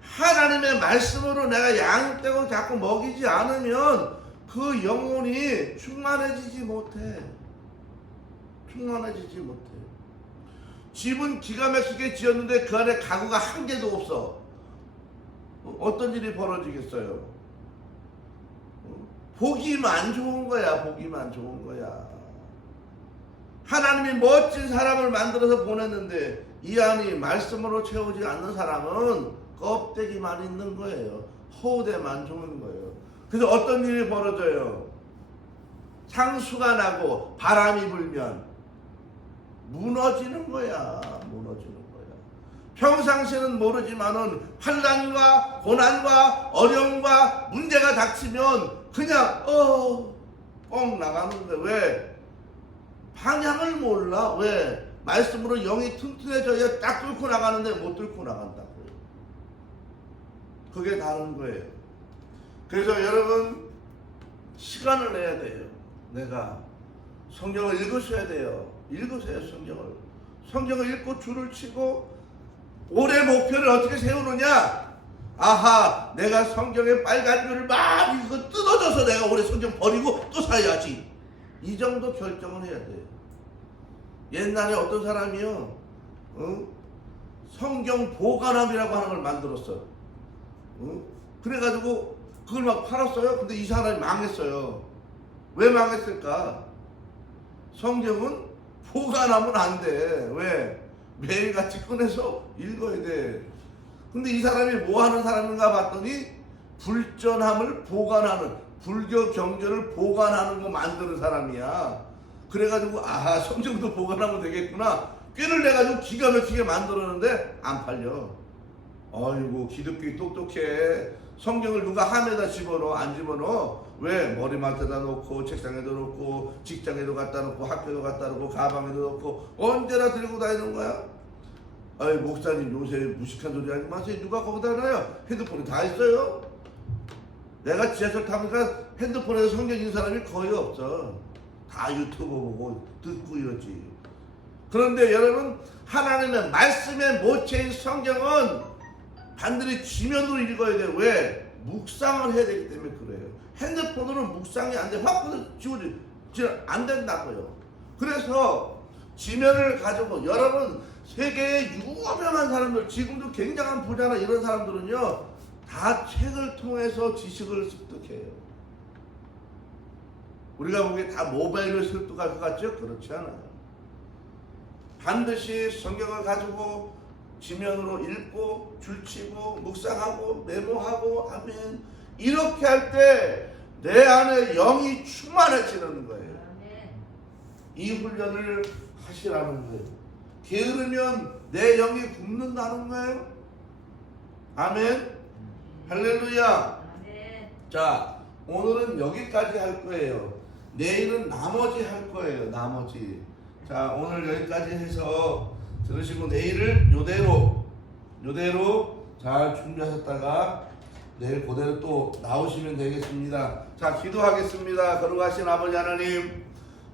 하나님의 말씀으로 내가 양육되고 자꾸 먹이지 않으면 그 영혼이 충만해지지 못해. 집은 기가 막히게 지었는데 그 안에 가구가 한 개도 없어. 어떤 일이 벌어지겠어요? 보기만 좋은 거야. 하나님이 멋진 사람을 만들어서 보냈는데 이 안이 말씀으로 채우지 않는 사람은 껍데기만 있는 거예요. 허우대만 좋은 거예요. 그래서 어떤 일이 벌어져요? 상수가 나고 바람이 불면 무너지는 거야. 평상시에는 모르지만은 환난과 고난과 어려움과 문제가 닥치면 그냥 뻥 나가는 거예요. 왜? 방향을 몰라. 왜? 말씀으로 영이 튼튼해져야 딱 뚫고 나가는데 못 뚫고 나간다고요. 그게 다른 거예요. 그래서 여러분 시간을 내야 돼요. 내가 성경을 읽으셔야 돼요. 성경을 읽고 줄을 치고 올해 목표를 어떻게 세우느냐? 아하, 내가 성경의 빨간 줄을 막 이거 뜯어져서 내가 올해 성경 버리고 또 사야지. 이 정도 결정을 해야 돼요. 옛날에 어떤 사람이요, 성경 보관함이라고 하는 걸 만들었어. 그래가지고 그걸 막 팔았어요. 근데 이 사람이 망했어요. 왜 망했을까? 성경은 보관하면 안 돼. 왜? 매일같이 꺼내서 읽어야 돼. 근데 이 사람이 뭐 하는 사람인가 봤더니 불전함을 보관하는, 불교 경전을 보관하는 거 만드는 사람이야. 그래가지고 성경도 보관하면 되겠구나. 꾀를 내가지고 기가 막히게 만들었는데 안 팔려. 아이고 기독교이 똑똑해. 성경을 누가 함에다 집어넣어? 안 집어넣어. 왜? 머리맡에다 놓고 책상에도 놓고 직장에도 갖다 놓고 학교도 갖다 놓고 가방에도 놓고 언제나 들고 다니는 거야. 아이 목사님 요새 무식한 소리 하지 마세요. 누가 거기다 놔요? 핸드폰에 다 있어요. 내가 지하철 타니까 핸드폰에서 성경 읽는 사람이 거의 없어. 다 유튜브 보고 듣고 이러지. 그런데 여러분 하나님의 말씀의 모체인 성경은 반드시 지면으로 읽어야 돼요. 왜? 묵상을 해야 되기 때문에 그래요. 핸드폰으로는 묵상이 안 돼. 확 지워지 안 된다고요. 그래서 지면을 가지고 여러분 세계의 유명한 사람들, 지금도 굉장한 부자나 이런 사람들은요 다 책을 통해서 지식을 습득해요. 우리가 보기에 다 모바일을 습득할 것 같죠? 그렇지 않아요. 반드시 성경을 가지고 지면으로 읽고 줄치고 묵상하고 메모하고 아멘. 이렇게 할 때 내 안에 영이 충만해지는 거예요. 이 훈련을 하시라는 거예요. 게으르면 내 영이 굶는다는 거예요. 아멘. 할렐루야. 자, 오늘은 여기까지 할 거예요. 내일은 나머지 할 거예요. 나머지. 자, 오늘 여기까지 해서 들으시고 내일을 요대로 잘 준비하셨다가 내일 그대로 또 나오시면 되겠습니다. 자, 기도하겠습니다. 거룩하신 아버지 하나님,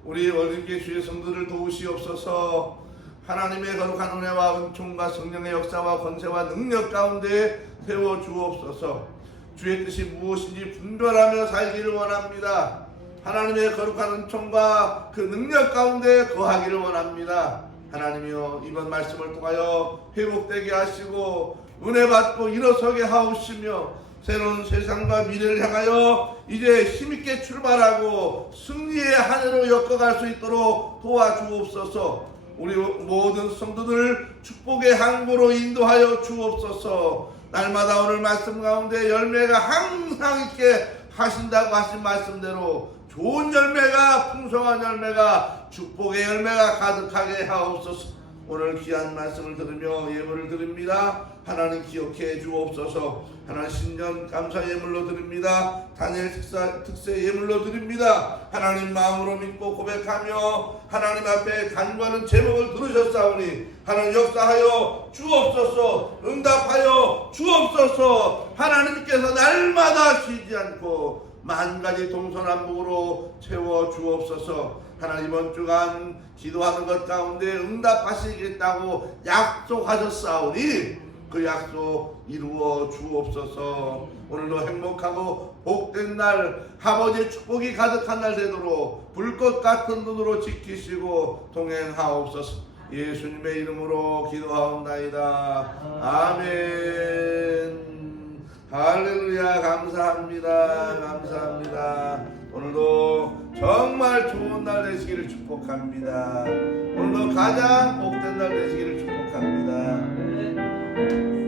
우리 어린게 주의 성도를 도우시옵소서. 하나님의 거룩한 은혜와 은총과 성령의 역사와 권세와 능력 가운데 세워 주옵소서. 주의 뜻이 무엇인지 분별하며 살기를 원합니다. 하나님의 거룩한 은총과 그 능력 가운데 거하기를 원합니다. 하나님이여, 이번 말씀을 통하여 회복되게 하시고 은혜 받고 일어서게 하옵시며 새로운 세상과 미래를 향하여 이제 힘있게 출발하고 승리의 한 해로 엮어갈 수 있도록 도와주옵소서. 우리 모든 성도들 축복의 항구로 인도하여 주옵소서. 날마다 오늘 말씀 가운데 열매가 항상 있게 하신다고 하신 말씀대로 좋은 열매가, 풍성한 열매가, 축복의 열매가 가득하게 하옵소서. 오늘 귀한 말씀을 들으며 예물을 드립니다. 하나님 기억해 주옵소서. 하나님 신년 감사 예물로 드립니다. 다니엘 특세 예물로 드립니다. 하나님 마음으로 믿고 고백하며 하나님 앞에 간구하는 제목을 들으셨사오니 하나님 역사하여 주옵소서. 응답하여 주옵소서. 하나님께서 날마다 쉬지 않고 만가지 동서남북으로 채워 주옵소서. 하나님 이번 주간 기도하는 것 가운데 응답하시겠다고 약속하셨사오니 그 약속 이루어 주옵소서. 오늘도 행복하고 복된 날, 아버지의 축복이 가득한 날 되도록 불꽃 같은 눈으로 지키시고 동행하옵소서. 예수님의 이름으로 기도하옵나이다. 아멘. 할렐루야. 감사합니다. 감사합니다. 오늘도 정말 좋은 날 되시기를 축복합니다. 오늘도 가장 복된 날 되시기를 축복합니다.